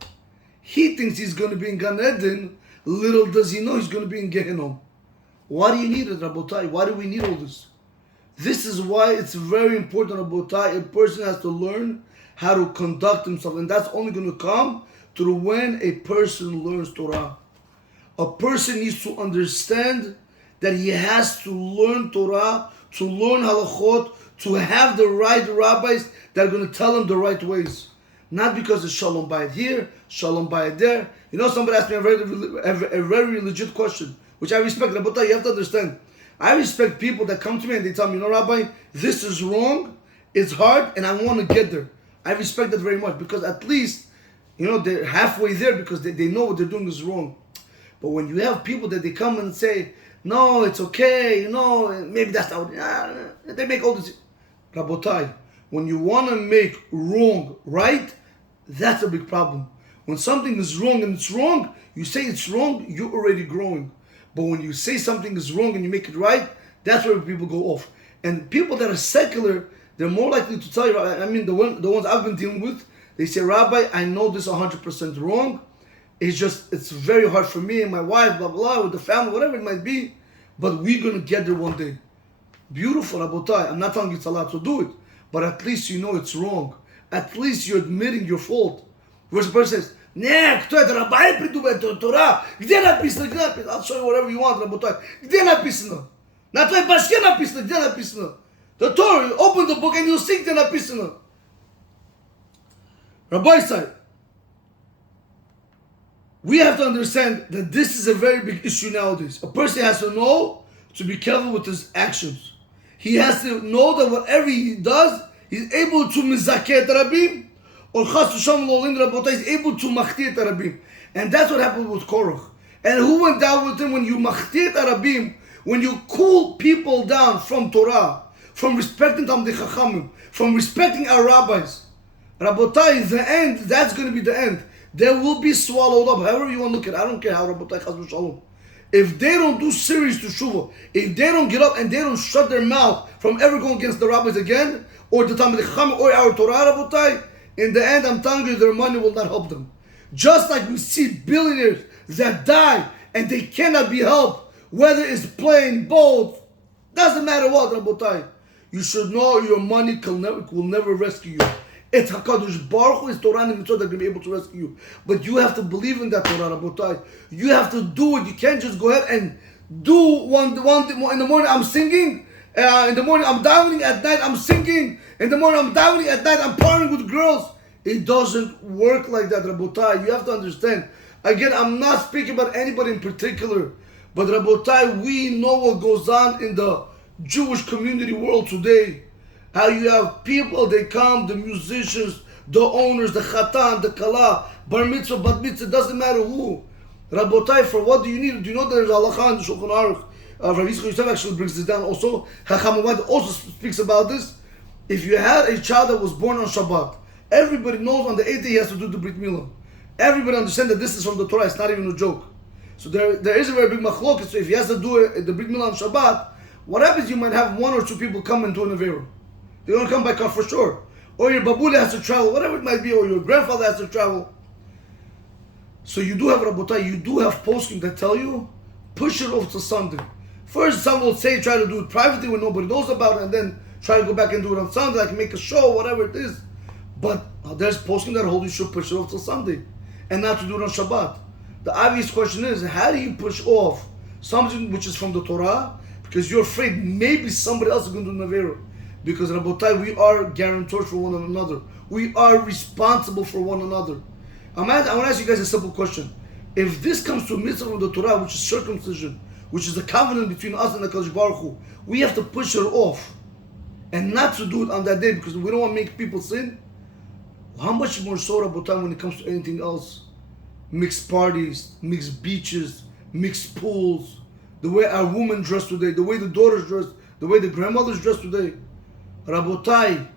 He thinks he's going to be in Gan Eden. Little does he know he's going to be in Gehenom. Why do you need it, Rabotai? Why do we need all this? This is why it's very important, Rabotai. A person has to learn how to conduct himself. And that's only going to come through when a person learns Torah. A person needs to understand that he has to learn Torah, to learn halachot, to have the right rabbis that are going to tell him the right ways. Not because it's shalom bayit here, shalom bayit there. You know, somebody asked me a very legit question, which I respect. Rabbi, you have to understand. I respect people that come to me and they tell me, Rabbi, this is wrong, it's hard, and I want to get there. I respect that very much because at least, they're halfway there because they know what they're doing is wrong. But when you have people that they come and say, no, it's okay, maybe that's how, they make all this. Rabotai, when you want to make wrong right, that's a big problem. When something is wrong and it's wrong, you say it's wrong, you're already growing. But when you say something is wrong and you make it right, that's where people go off. And people that are secular, they're more likely to tell you, the ones I've been dealing with, they say, Rabbi, I know this 100% wrong. It's very hard for me and my wife, blah, blah, with the family, whatever it might be. But we're going to get there one day. Beautiful, Rabotai. I'm not telling you it's allowed to do it. But at least you know it's wrong. At least you're admitting your fault. Whereas the person says, Torah, I'll show you whatever you want, Rabotai. The Torah, you open the book and you'll see где написано. Rabbi said, we have to understand that this is a very big issue nowadays. A person has to know to be careful with his actions. He has to know that whatever he does, he's able to mizaket rabim, or chas v'shalom lolin rabotai, he's able to machti et rabim. And that's what happened with Korach. And who went down with him when you machti et rabim, when you cool people down from Torah, from respecting Talmidei Chachamim, from respecting our rabbis. Rabotai, the end, that's going to be the end. They will be swallowed up, however you want to look at it. I don't care how, Rabotai, chas v'shalom. If they don't do serious teshuvah, if they don't get up and they don't shut their mouth from ever going against the rabbis again, or the Talmidei Chachamim, or our Torah, Rabotai, in the end, I'm telling you, their money will not help them. Just like we see billionaires that die and they cannot be helped, whether it's plane, boat, doesn't matter what, Rabotai. You should know your money will never rescue you. It's HaKadosh Baruch Hu, it's Torah and Mitzvot that are going to be able to rescue you. But you have to believe in that Torah, Rabotai. You have to do it. You can't just go ahead and do one thing. In the morning I'm singing. In the morning I'm davening. At night I'm singing. In the morning I'm davening. At night I'm partying with girls. It doesn't work like that, Rabotai. You have to understand. Again, I'm not speaking about anybody in particular. But Rabotai, we know what goes on in the Jewish community world today. How you have people, they come, the musicians, the owners, the chatan, the kala, bar mitzvah, bat mitzvah, doesn't matter who. Rabotai, for what do you need? Do you know there's halacha in the Shulchan Aruch? Rav Yisrael actually brings this down also. Chacham Avad also speaks about this. If you had a child that was born on Shabbat, everybody knows on the 8th day he has to do the Brit Milah. Everybody understands that this is from the Torah, it's not even a joke. So there is a very big Machloket. So if he has to do the Brit Milah on Shabbat, what happens? You might have one or two people come and do an Avera. They're going to come by car for sure. Or your babula has to travel, whatever it might be, or your grandfather has to travel. So you do have Rabotai, you do have posting that tell you, push it off to Sunday. First, some will say try to do it privately when nobody knows about it, and then try to go back and do it on Sunday, like make a show, whatever it is. But there's posting that hold you should push it off to Sunday, and not to do it on Shabbat. The obvious question is, how do you push off something which is from the Torah, because you're afraid maybe somebody else is going to do Navera? Because Rabotai, we are guarantors for one another. We are responsible for one another. I want to ask you guys a simple question. If this comes to a mitzvah of the Torah, which is circumcision, which is a covenant between us and the HaKadosh Baruch Hu, we have to push it off and not to do it on that day because we don't want to make people sin. How much more so, Rabotai, when it comes to anything else? Mixed parties, mixed beaches, mixed pools, the way our women dress today, the way the daughters dress, the way the grandmothers dress today. Rabotai,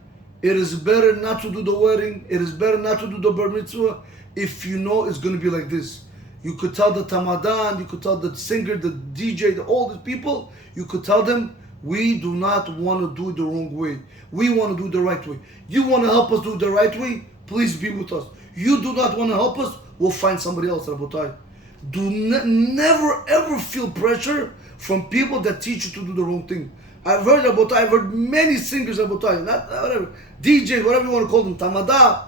it is better not to do the wedding. It is better not to do the bar mitzvah if you know it's going to be like this. You could tell the tamadan, you could tell the singer, the DJ, all these people, you could tell them, we do not want to do it the wrong way. We want to do it the right way. You want to help us do it the right way? Please be with us. You do not want to help us? We'll find somebody else, Rabotai. Never ever feel pressure from people that teach you to do the wrong thing. I've heard many singers, Rabotai, not whatever, DJ, whatever you want to call them, Tamada.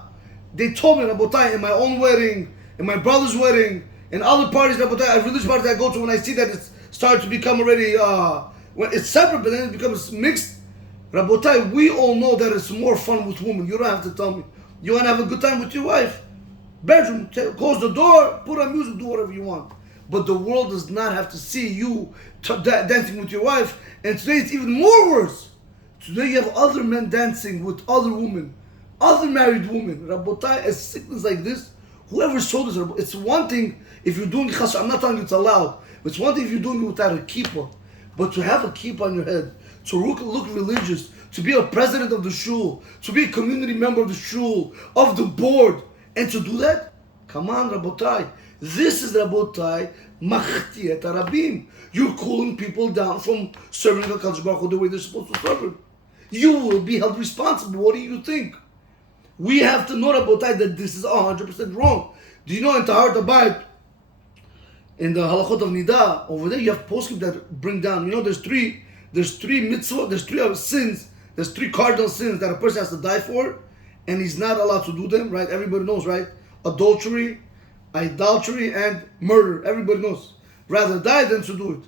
They told me, Rabotai, in my own wedding, in my brother's wedding, in other parties, Rabotai, religious parties I go to, when I see that it's starting to become already, when it's separate, but then it becomes mixed. Rabotai, we all know that it's more fun with women. You don't have to tell me. You want to have a good time with your wife? Bedroom, close the door, put on music, do whatever you want. But the world does not have to see you dancing with your wife. And today it's even more worse. Today you have other men dancing with other women, other married women. Rabotai, a sickness like this, whoever saw this, it's one thing if you're doing chashuv, I'm not telling you it's allowed, but it's one thing if you're doing it without a kippah. But to have a kippah on your head, to look religious, to be a president of the shul, to be a community member of the shul, of the board, and to do that? Come on, Rabotai. This is, Rabotai, Machtiet Arabim. You're cooling people down from serving the HaKadosh Baruch Hu the way they're supposed to serve Him. You will be held responsible. What do you think? We have to know, Rabotai, that this is 100% wrong. Do you know in Tahar Tabayit, in the Halachot of Nida, over there you have poskim that bring down, there's three mitzvot, there's three sins, there's three cardinal sins that a person has to die for, and he's not allowed to do them, right? Everybody knows, right? Adultery, idolatry, and murder. Everybody knows. Rather die than to do it.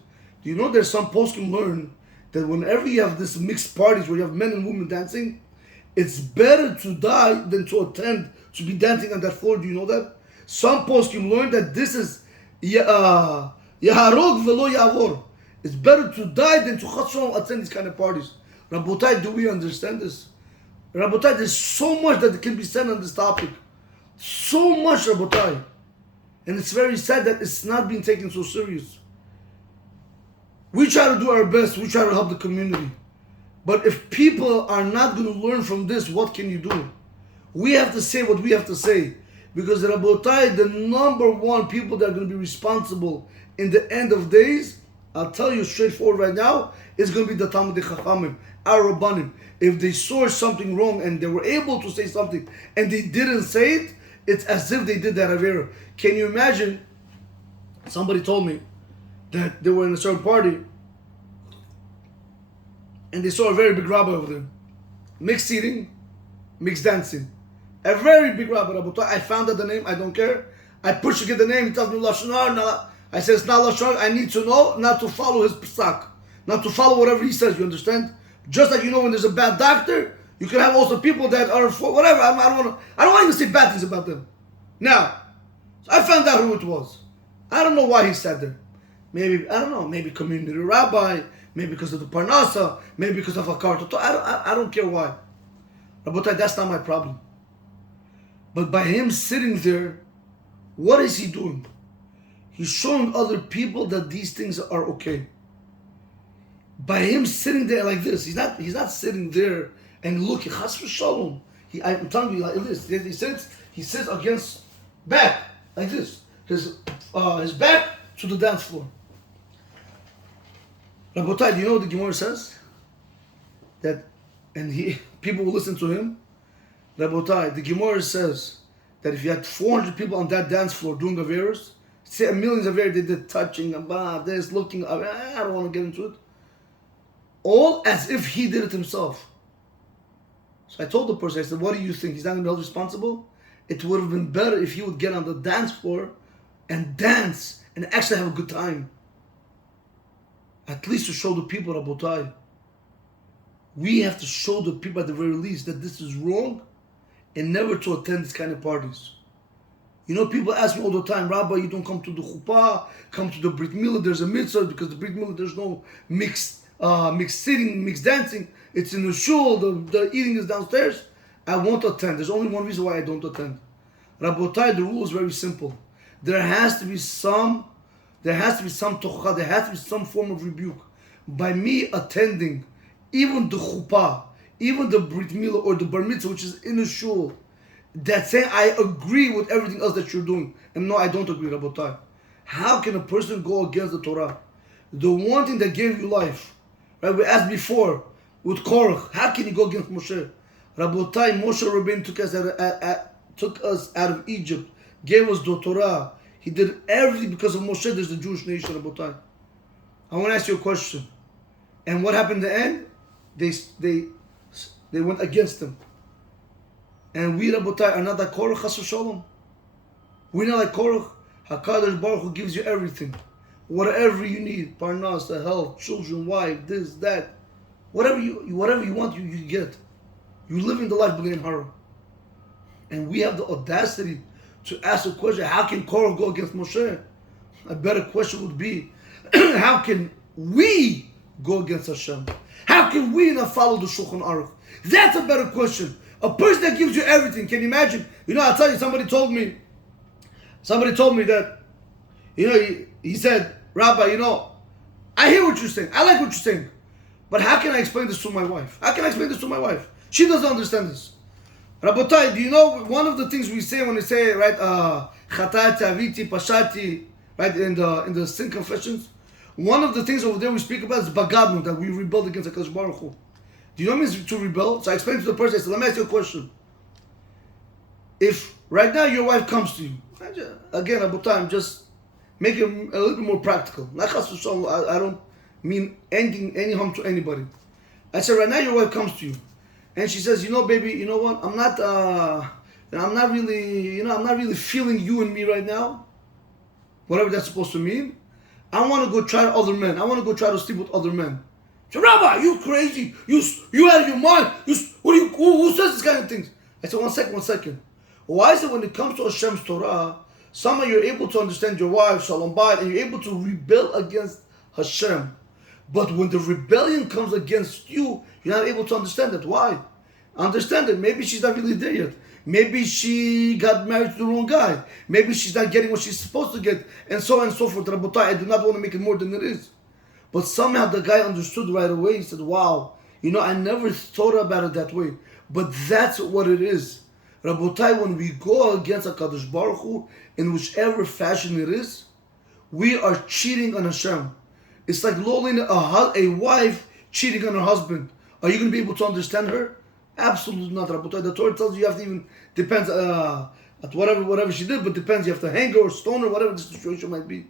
Do you know there's some poskim learn that whenever you have this mixed parties where you have men and women dancing, it's better to die than to attend to be dancing on that floor. Do you know that? Some poskim learn that this is yaharog velo yavor. It's better to die than to attend these kind of parties. Rabotai, do we understand this? Rabotai, there's so much that can be said on this topic. So much, Rabotai. And it's very sad that it's not being taken so serious. We try to do our best. We try to help the community. But if people are not going to learn from this, what can you do? We have to say what we have to say. Because, Rabotai, the number one people that are going to be responsible in the end of days, I'll tell you straightforward right now, it's going to be the Talmidei Chachamim, our Rabbanim. If they saw something wrong and they were able to say something and they didn't say it, it's as if they did that Avera. Can you imagine? Somebody told me that they were in a certain party and they saw a very big rabbi over there. Mixed eating, mixed dancing. A very big rabbi. I found out the name, I don't care. I push to get the name, he tells me Lashon Hara. I say it's not Lashon Hara. I need to know not to follow his psak. Not to follow whatever he says, you understand? Just like when there's a bad doctor, you can have also people that are for whatever. I don't want to even say bad things about them. Now, so I found out who it was. I don't know why he sat there. Maybe, I don't know, maybe community rabbi, maybe because of the parnasa, maybe because of a karto. I don't care why. But that's not my problem. But by him sitting there, what is he doing? He's showing other people that these things are okay. By him sitting there like this, he's not sitting there and looking. Chas v'shalom. I'm telling you like this. He sits against back like this. His back to the dance floor. Rabotai, do you know what the Gemara says? That, and people will listen to him. Rabotai, the Gemara says that if you had 400 people on that dance floor doing Averas, say millions of Averas, they did touching, this, looking, I don't want to get into it. All as if he did it himself. So I told the person, I said, what do you think? He's not going to be held responsible? It would have been better if he would get on the dance floor and dance and actually have a good time. At least to show the people, Rabotai. We have to show the people at the very least that this is wrong and never to attend these kind of parties. People ask me all the time, Rabbi, you don't come to the chuppah, come to the Brit Milah, there's a mitzvah, because the Brit Milah there's no mixed sitting, mixed dancing. It's in the shul, the eating is downstairs. I won't attend. There's only one reason why I don't attend. Rabotai, the rule is very simple. There has to be some tochah, there has to be some form of rebuke. By me attending even the chuppah, even the Brit Milah or the Bar Mitzvah, which is in the shul, that's saying I agree with everything else that you're doing. And no, I don't agree, Rabotai. How can a person go against the Torah? The one thing that gave you life. Right? We asked before with Korach, how can he go against Moshe? Rabotai, Moshe Rabbeinu took us out of Egypt, gave us the Torah. He did everything because of Moshe. There's the Jewish nation, Rabotai. I want to ask you a question. And what happened in the end? They went against him. And we, Rabotai, are not like Korach, Chas v'shalom. We're not like Korach. HaKadosh Baruch Hu gives you everything. Whatever you need, parnas, health, children, wife, this, that, whatever you want, you get. You live in the life b'nei hara. And we have the audacity to ask the question, how can Korah go against Moshe? A better question would be, how can we go against Hashem? How can we not follow the Shulchan Aruch? That's a better question. A person that gives you everything, can you imagine? I'll tell you, somebody told me that, he said, Rabbi, I hear what you're saying. I like what you're saying. But how can I explain this to my wife? How can I explain this to my wife? She doesn't understand this. Rabotai, do you know one of the things we say when we say, right, Chatati, Aviti, Pashati, right, in the sin confessions? One of the things over there we speak about is Bagadnu, that we rebelled against HaKadosh Baruch Hu. Do you know what it means to rebel? So I explained to the person, I said, let me ask you a question. If right now your wife comes to you, again, Rabotai, I'm just making it a little bit more practical. Not chas v'shalom, I don't mean any harm to anybody. I said, right now your wife comes to you, and she says, baby, you know what? I'm not really feeling you and me right now. Whatever that's supposed to mean. I want to go try other men. I want to go try to sleep with other men. So, Rabbi, you crazy? You out of your mind? Who says this kind of things? I said, one second. Why is it when it comes to Hashem's Torah, somehow you're able to understand your wife, Shalom Bayit, and you're able to rebel against Hashem? But when the rebellion comes against you, you're not able to understand it. Why? Understand it. Maybe she's not really there yet. Maybe she got married to the wrong guy. Maybe she's not getting what she's supposed to get, and so on and so forth. Rabotai, I do not want to make it more than it is. But somehow the guy understood right away. He said, wow, I never thought about it that way. But that's what it is. Rabotai, when we go against HaKadosh Baruch Hu, in whichever fashion it is, we are cheating on Hashem. It's like lowering a wife cheating on her husband. Are you going to be able to understand her? Absolutely not, Rabotai. The Torah tells you have to even, depends, at whatever she did, but depends. You have to hang her or stone her, whatever the situation might be.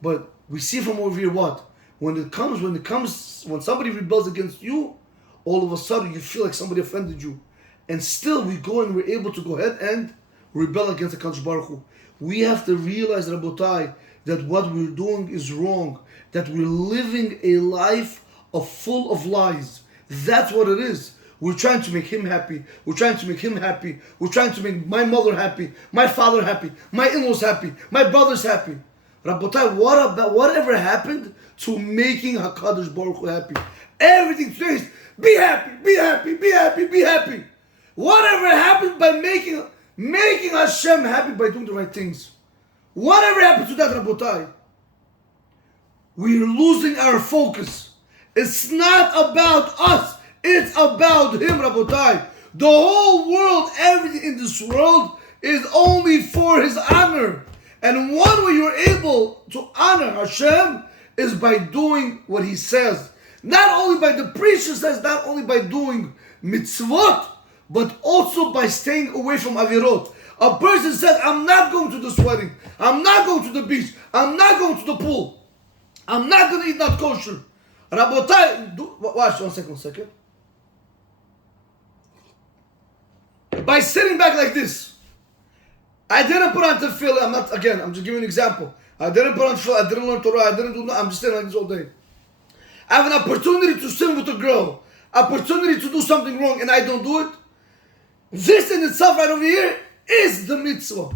But we see from over here what? When somebody rebels against you, all of a sudden you feel like somebody offended you. And still we go and we're able to go ahead and rebel against the Kadosh Baruch Hu. We have to realize, Rabotai, that what we're doing is wrong. That we're living a life full of lies. That's what it is. We're trying to make him happy. We're trying to make him happy. We're trying to make my mother happy, my father happy, my in-laws happy, my brothers happy. Rabotai, whatever happened to making HaKadosh Baruch Hu happy? Everything today is be happy, be happy, be happy, be happy. Whatever happened by making Hashem happy by doing the right things? Whatever happened to that, Rabotai? We're losing our focus. It's not about us. It's about him, Rabotai. The whole world, everything in this world is only for his honor. And one way you're able to honor Hashem is by doing what he says. Not only by the preacher says, not only by doing mitzvot, but also by staying away from avirot. A person says, I'm not going to this wedding. I'm not going to the beach. I'm not going to the pool. I'm not going to eat not kosher. Rabotai, watch, one second. By sitting back like this, I didn't put on tefillah. I'm just giving an example. I didn't put on tefillah. I didn't learn Torah. I'm just sitting like this all day. I have an opportunity to sin with a girl. Opportunity to do something wrong and I don't do it. This in itself right over here is the mitzvah.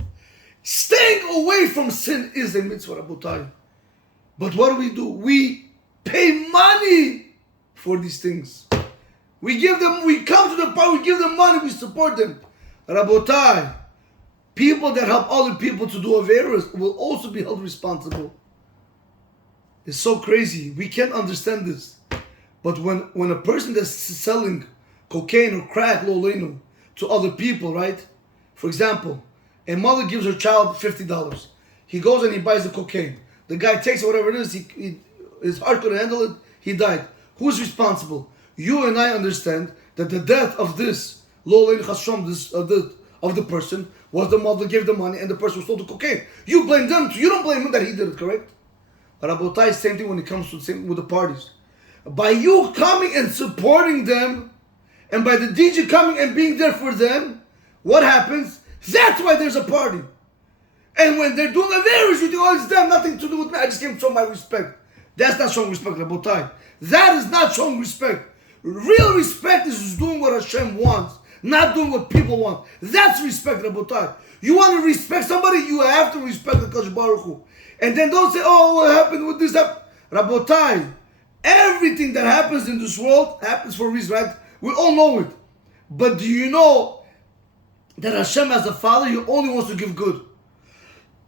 Staying away from sin is a mitzvah, Rabotai. But what do? We pay money for these things. We come to the part, we give them money, we support them. Rabotai, people that help other people to do averos will also be held responsible. It's so crazy. We can't understand this. But when a person that's selling cocaine or crack, loleno, to other people, right? For example, a mother gives her child $50. He goes and he buys the cocaine. The guy takes whatever it is, his heart couldn't handle it, he died. Who's responsible? You and I understand that the death of this loleno chashom, of the person, was the mother gave the money and the person who sold the cocaine. You blame them too. You don't blame him that he did it, correct? Rabotai, same thing when it comes to with the parties. By you coming and supporting them, and by the DJ coming and being there for them, what happens? That's why there's a party. And when they're doing averos, you think, oh, it's them, nothing to do with me. I just came to show my respect. That's not showing respect, Rabotai. That is not showing respect. Real respect is doing what Hashem wants, not doing what people want. That's respect, Rabotai. You want to respect somebody, you have to respect the Kadosh Baruch Hu. And then don't say, oh, what happened with this? Rabotai, everything that happens in this world happens for a reason, right? We all know it. But do you know that Hashem as a father, he only wants to give good?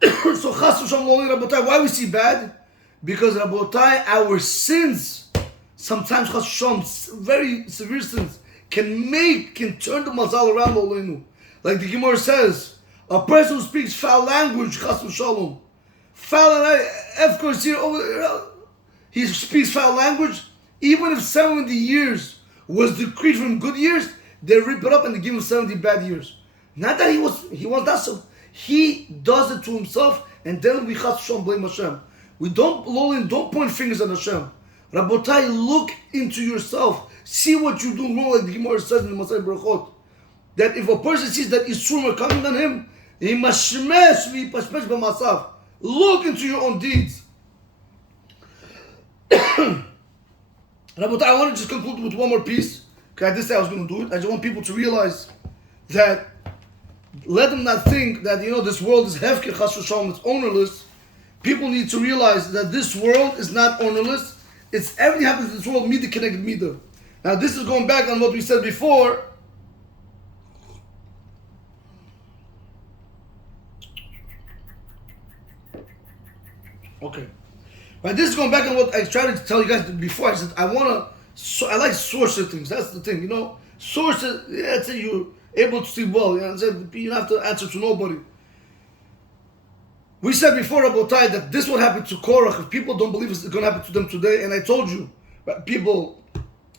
So chas v'shalom, Rabotai, why we see bad? Because Rabotai, our sins, sometimes chas v'shalom, very severe sins, can turn the mazal around, Lolenu. Like the Gemara says, a person who speaks foul language, chas v'shalom, of course, he speaks foul language, even if 70 years was decreed from good years, they rip it up and they give him 70 bad years. Not that he wants that, so he does it to himself, and then we chas v'shalom blame Hashem. We don't point fingers at Hashem. Rabotai, look into yourself. See what you're doing wrong, like the Gemara says in the Masai Brachot. That if a person sees that Yisroel are coming on him, he must shmesh v'yipashpesh b'masav. Look into your own deeds. Rabotai, I want to just conclude with one more piece, because I did say I was going to do it. I just want people to realize that, let them not think that, this world is hefker, chas v'shalom, it's ownerless. People need to realize that this world is not ownerless. It's everything happens in this world, midah connected midah. Now this is going back on what we said before. Okay. But this is going back on what I tried to tell you guys before. I said I like source things. That's the thing, Sources, that's it, you're able to see well. You don't have to answer to nobody. We said before, Rabotai, that this would happen to Korach. If people don't believe it's going to happen to them today, and I told you, people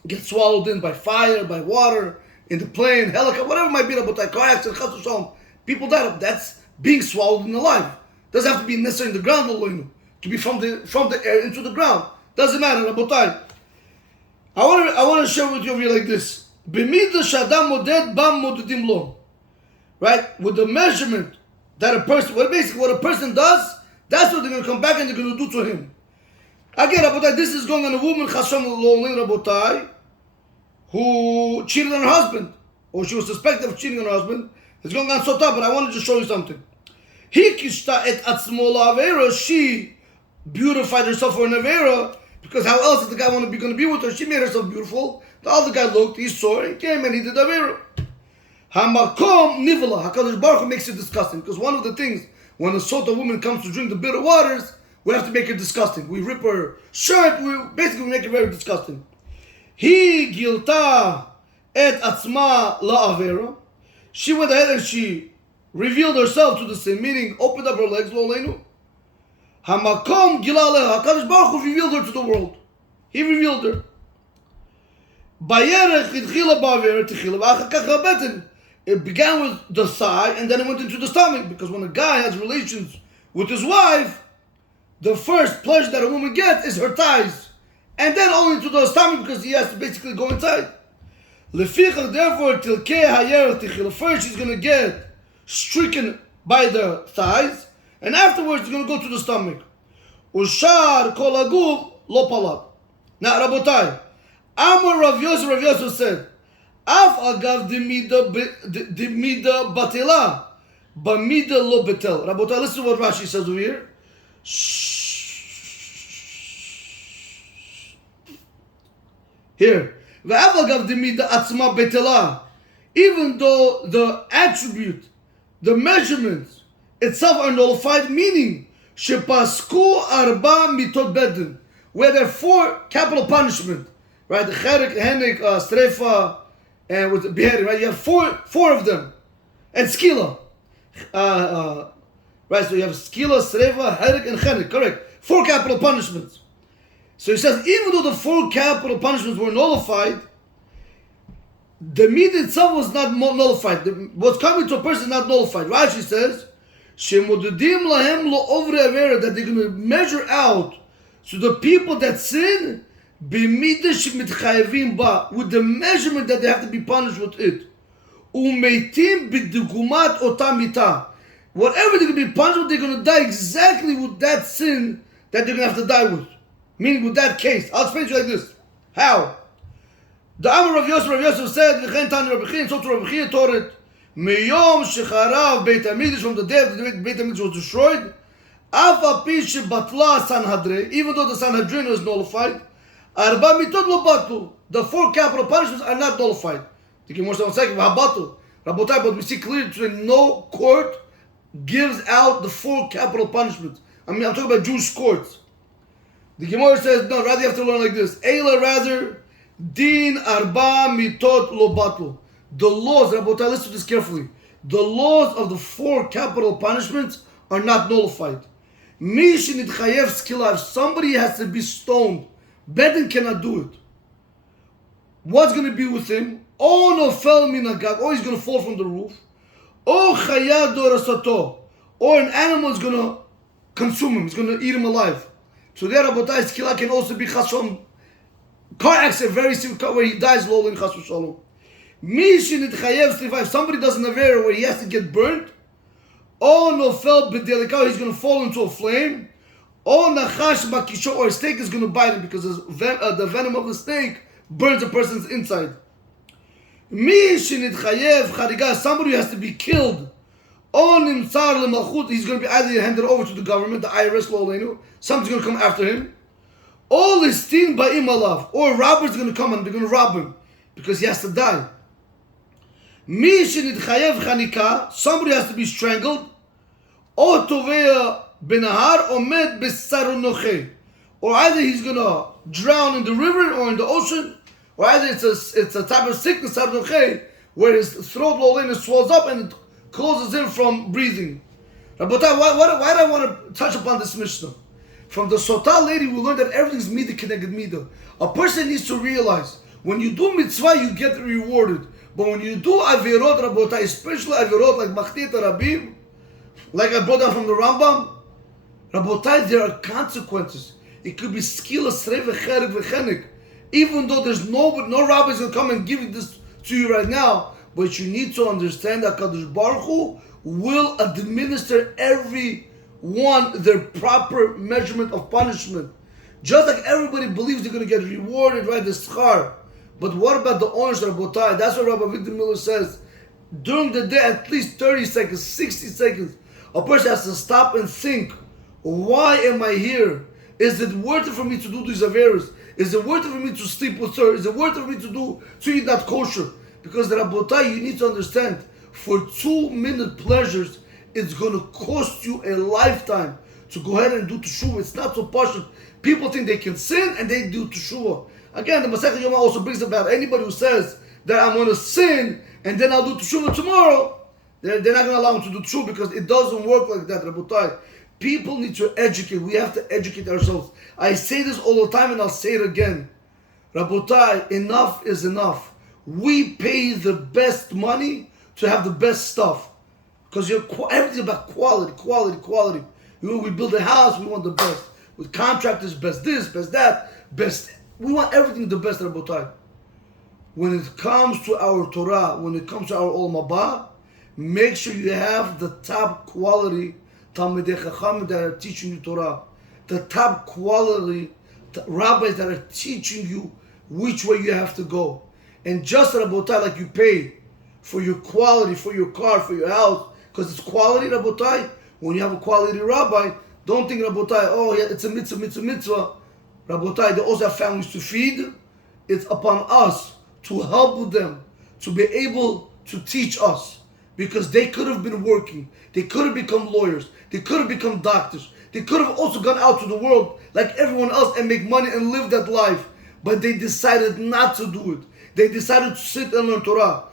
get swallowed in by fire, by water, in the plane, helicopter, whatever it might be, Rabotai, car accident, chas v'shalom. People died. That's being swallowed in alive. Doesn't have to be necessarily in the ground, Eloinu. To be from the air into the ground. Doesn't matter, Rabotai. I want to share with you over here like this. B'midah shadam moded bam modedim lo. Right? With the measurement that a person, what a person does, that's what they're going to come back and they're going to do to him. Again, Rabotai, this is going on a woman, Chashem Lolin, Rabotai, who cheated on her husband, or she was suspected of cheating on her husband. It's going on Sotah, but I wanted to show you something. She beautified herself for an Avera, because how else is the guy going to be with her? She made herself beautiful. The other guy looked, he saw her, he came and he did Avera. Hamakom Nivala, HaKadosh Baruch Hu makes it disgusting, because one of the things, when a Sotah woman comes to drink the bitter waters, we have to make it disgusting. We rip her shirt, we make it very disgusting. He gilta et atzma la'avera. She went ahead and she revealed herself to the sin, meaning opened up her legs, lo leinu. Hamakom gilaleha. HaKadosh Baruch Hu revealed her to the world. He revealed her. Bayerech idchila ba'avera tichila v'achakach ha'beten. It began with the thigh and then it went into the stomach, because when a guy has relations with his wife, the first pleasure that a woman gets is her thighs, and then only to the stomach, because he has to basically go inside. Therefore, first she's going to get stricken by the thighs, and afterwards it's going to go to the stomach. Ushar kol haguf lo palat. Now, Rabotai, Amar Rav Yosef said, Af agav de mida batela, b'mida lo betel. Rabotai, listen to what Rashi says over here. Here, even though the attribute, the measurements itself are nullified, meaning shepasku arba mitot bedin, where there are 4 capital punishment, right? The cherik, henik, strefa, and with the beheading, right? You have four of them, and skila. Right, so you have skila, sreva, herik, and chenik, correct. 4 capital punishments. So he says, even though the 4 capital punishments were nullified, the meat itself was not nullified. What's coming to a person is not nullified. Rashi says, shemududim lahem lo ovre avera, that they're going to measure out to the people that sin, b'midah shemitchayevim ba, with the measurement that they have to be punished with it. Umeitim b'dugumat otamita. Whatever they're going to be punished with, they're going to die exactly with that sin that they're going to have to die with. Meaning with that case. I'll explain to you like this. How? The Amar Rav Yosef said, V'chen tani Rav Chaim, so to Rav Chaim taught it, Meyom shecharav Beit HaMikdash, from the day that the Beit HaMikdash was destroyed, Af api shebatla Sanhedrin, even though the Sanhedrin was nullified, Arba mitot lo batlu, the 4 capital punishments are not nullified. Take more than 1 second, V'habatu. Rabotai, but we see clearly that no court gives out the 4 capital punishments. I'm talking about Jewish courts. The Gemara says, no, rather you have to learn like this. Eila, rather, din arba mitot lo batlu. The laws, Rabotai, listen to this carefully. The laws of the 4 capital punishments are not nullified. Mi shenitchayev skila, if somebody has to be stoned, Bedin cannot do it. What's going to be with him? Oh, no, fell minagag, or he's going to fall from the roof. Oh, chayad dorasato, or an animal is going to consume him, he's going to eat him alive. So there, Rabotai, skila can also be chas from car accident, very severe car, where he dies low in chas v'shalom. If somebody does an avera where he has to get burnt, or nofel b'delikah, he's going to fall into a flame, or nachash makisho, or a snake is going to bite him because the venom of the snake burns a person's inside. Somebody who has to be killed, he's going to be either handed over to the government, the IRS, something's going to come after him, or listin ba'im alav, or robbers are going to come and they're going to rob him because he has to die. Somebody has to be strangled, or tovea benahar omed besarunoche, or either he's going to drown in the river or in the ocean, or either it's a type of sickness, where his throat swells up and it closes him from breathing. Rabotai, why do I want to touch upon this Mishnah? From the Sotah lady, we learned that everything's midah keneged midah. A person needs to realize, when you do mitzvah, you get rewarded. But when you do avirot, Rabotai, especially avirot like Machloket Rabim, like I brought down from the Rambam, Rabotai, there are consequences. It could be skila srei v'cherek v'chenek. Even though there's no rabbis will come and give this to you right now, but you need to understand that Kadosh Baruch Hu will administer everyone their proper measurement of punishment. Just like everybody believes they're going to get rewarded, right, the schar. But what about the owners, Rabotai? That's what Rabbi Victor Miller says. During the day, at least 30 seconds, 60 seconds, a person has to stop and think, why am I here? Is it worth it for me to do these averas? Is it worth it for me to sleep with her? Is it worth it for me to eat that kosher? Because the Rabotai, you need to understand, for 2-minute pleasures, it's going to cost you a lifetime to go ahead and do teshuvah. It's not so partial. People think they can sin and they do teshuvah. Again, the Masechet Yoma also brings about anybody who says that I'm going to sin and then I'll do teshuvah tomorrow. They're not going to allow him to do teshuvah because it doesn't work like that, Rabotai. People need to educate. We have to educate ourselves. I say this all the time and I'll say it again. Rabotai, enough is enough. We pay the best money to have the best stuff. Because everything's about quality. We build a house, we want the best. With contractors, best this, best that, best. We want everything the best, Rabotai. When it comes to our Torah, when it comes to our Olam Haba, make sure you have the top quality Talmidei Chachamim that are teaching you Torah. The top quality rabbis that are teaching you which way you have to go. And just, Rabotai, like you pay for your quality, for your car, for your house, because it's quality, Rabotai. When you have a quality rabbi, don't think, Rabotai, oh yeah, it's a mitzvah. Rabotai, they also have families to feed. It's upon us to help them, to be able to teach us. Because they could have been working. They could have become lawyers. They could have become doctors. They could have also gone out to the world like everyone else and make money and live that life. But they decided not to do it. They decided to sit and learn Torah.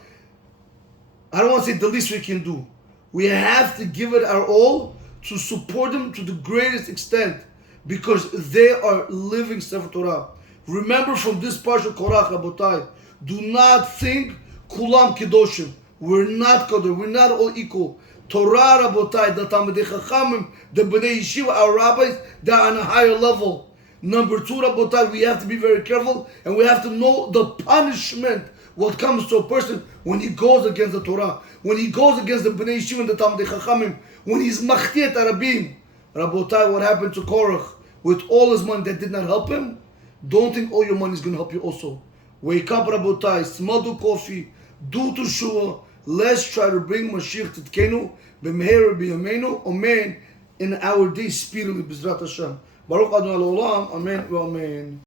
I don't want to say the least we can do. We have to give it our all to support them to the greatest extent because they are living Sefer Torah. Remember from this partial Korach, Rabotai, do not think Kulam Kedoshim. We're not Kodesh. We're not all equal. Torah, Rabotai, the Talmidei Chachamim, the Bnei Yeshiva, our rabbis, they're on a higher level. Number 2, Rabotai, we have to be very careful and we have to know the punishment what comes to a person when he goes against the Torah, when he goes against the Bnei Yeshiva and the Talmidei Chachamim, when he's Machloket Arabim. Rabotai, what happened to Korach? With all his money that did not help him, don't think all your money is going to help you also. Wake up, Rabotai, smell the coffee, do teshuvah. Let's try to bring Mashiach Tzidkenu, b'meher b'yameinu, amen, in our day speedily, b'ezrat Hashem. Baruch Adonai L'olam, amen, amen.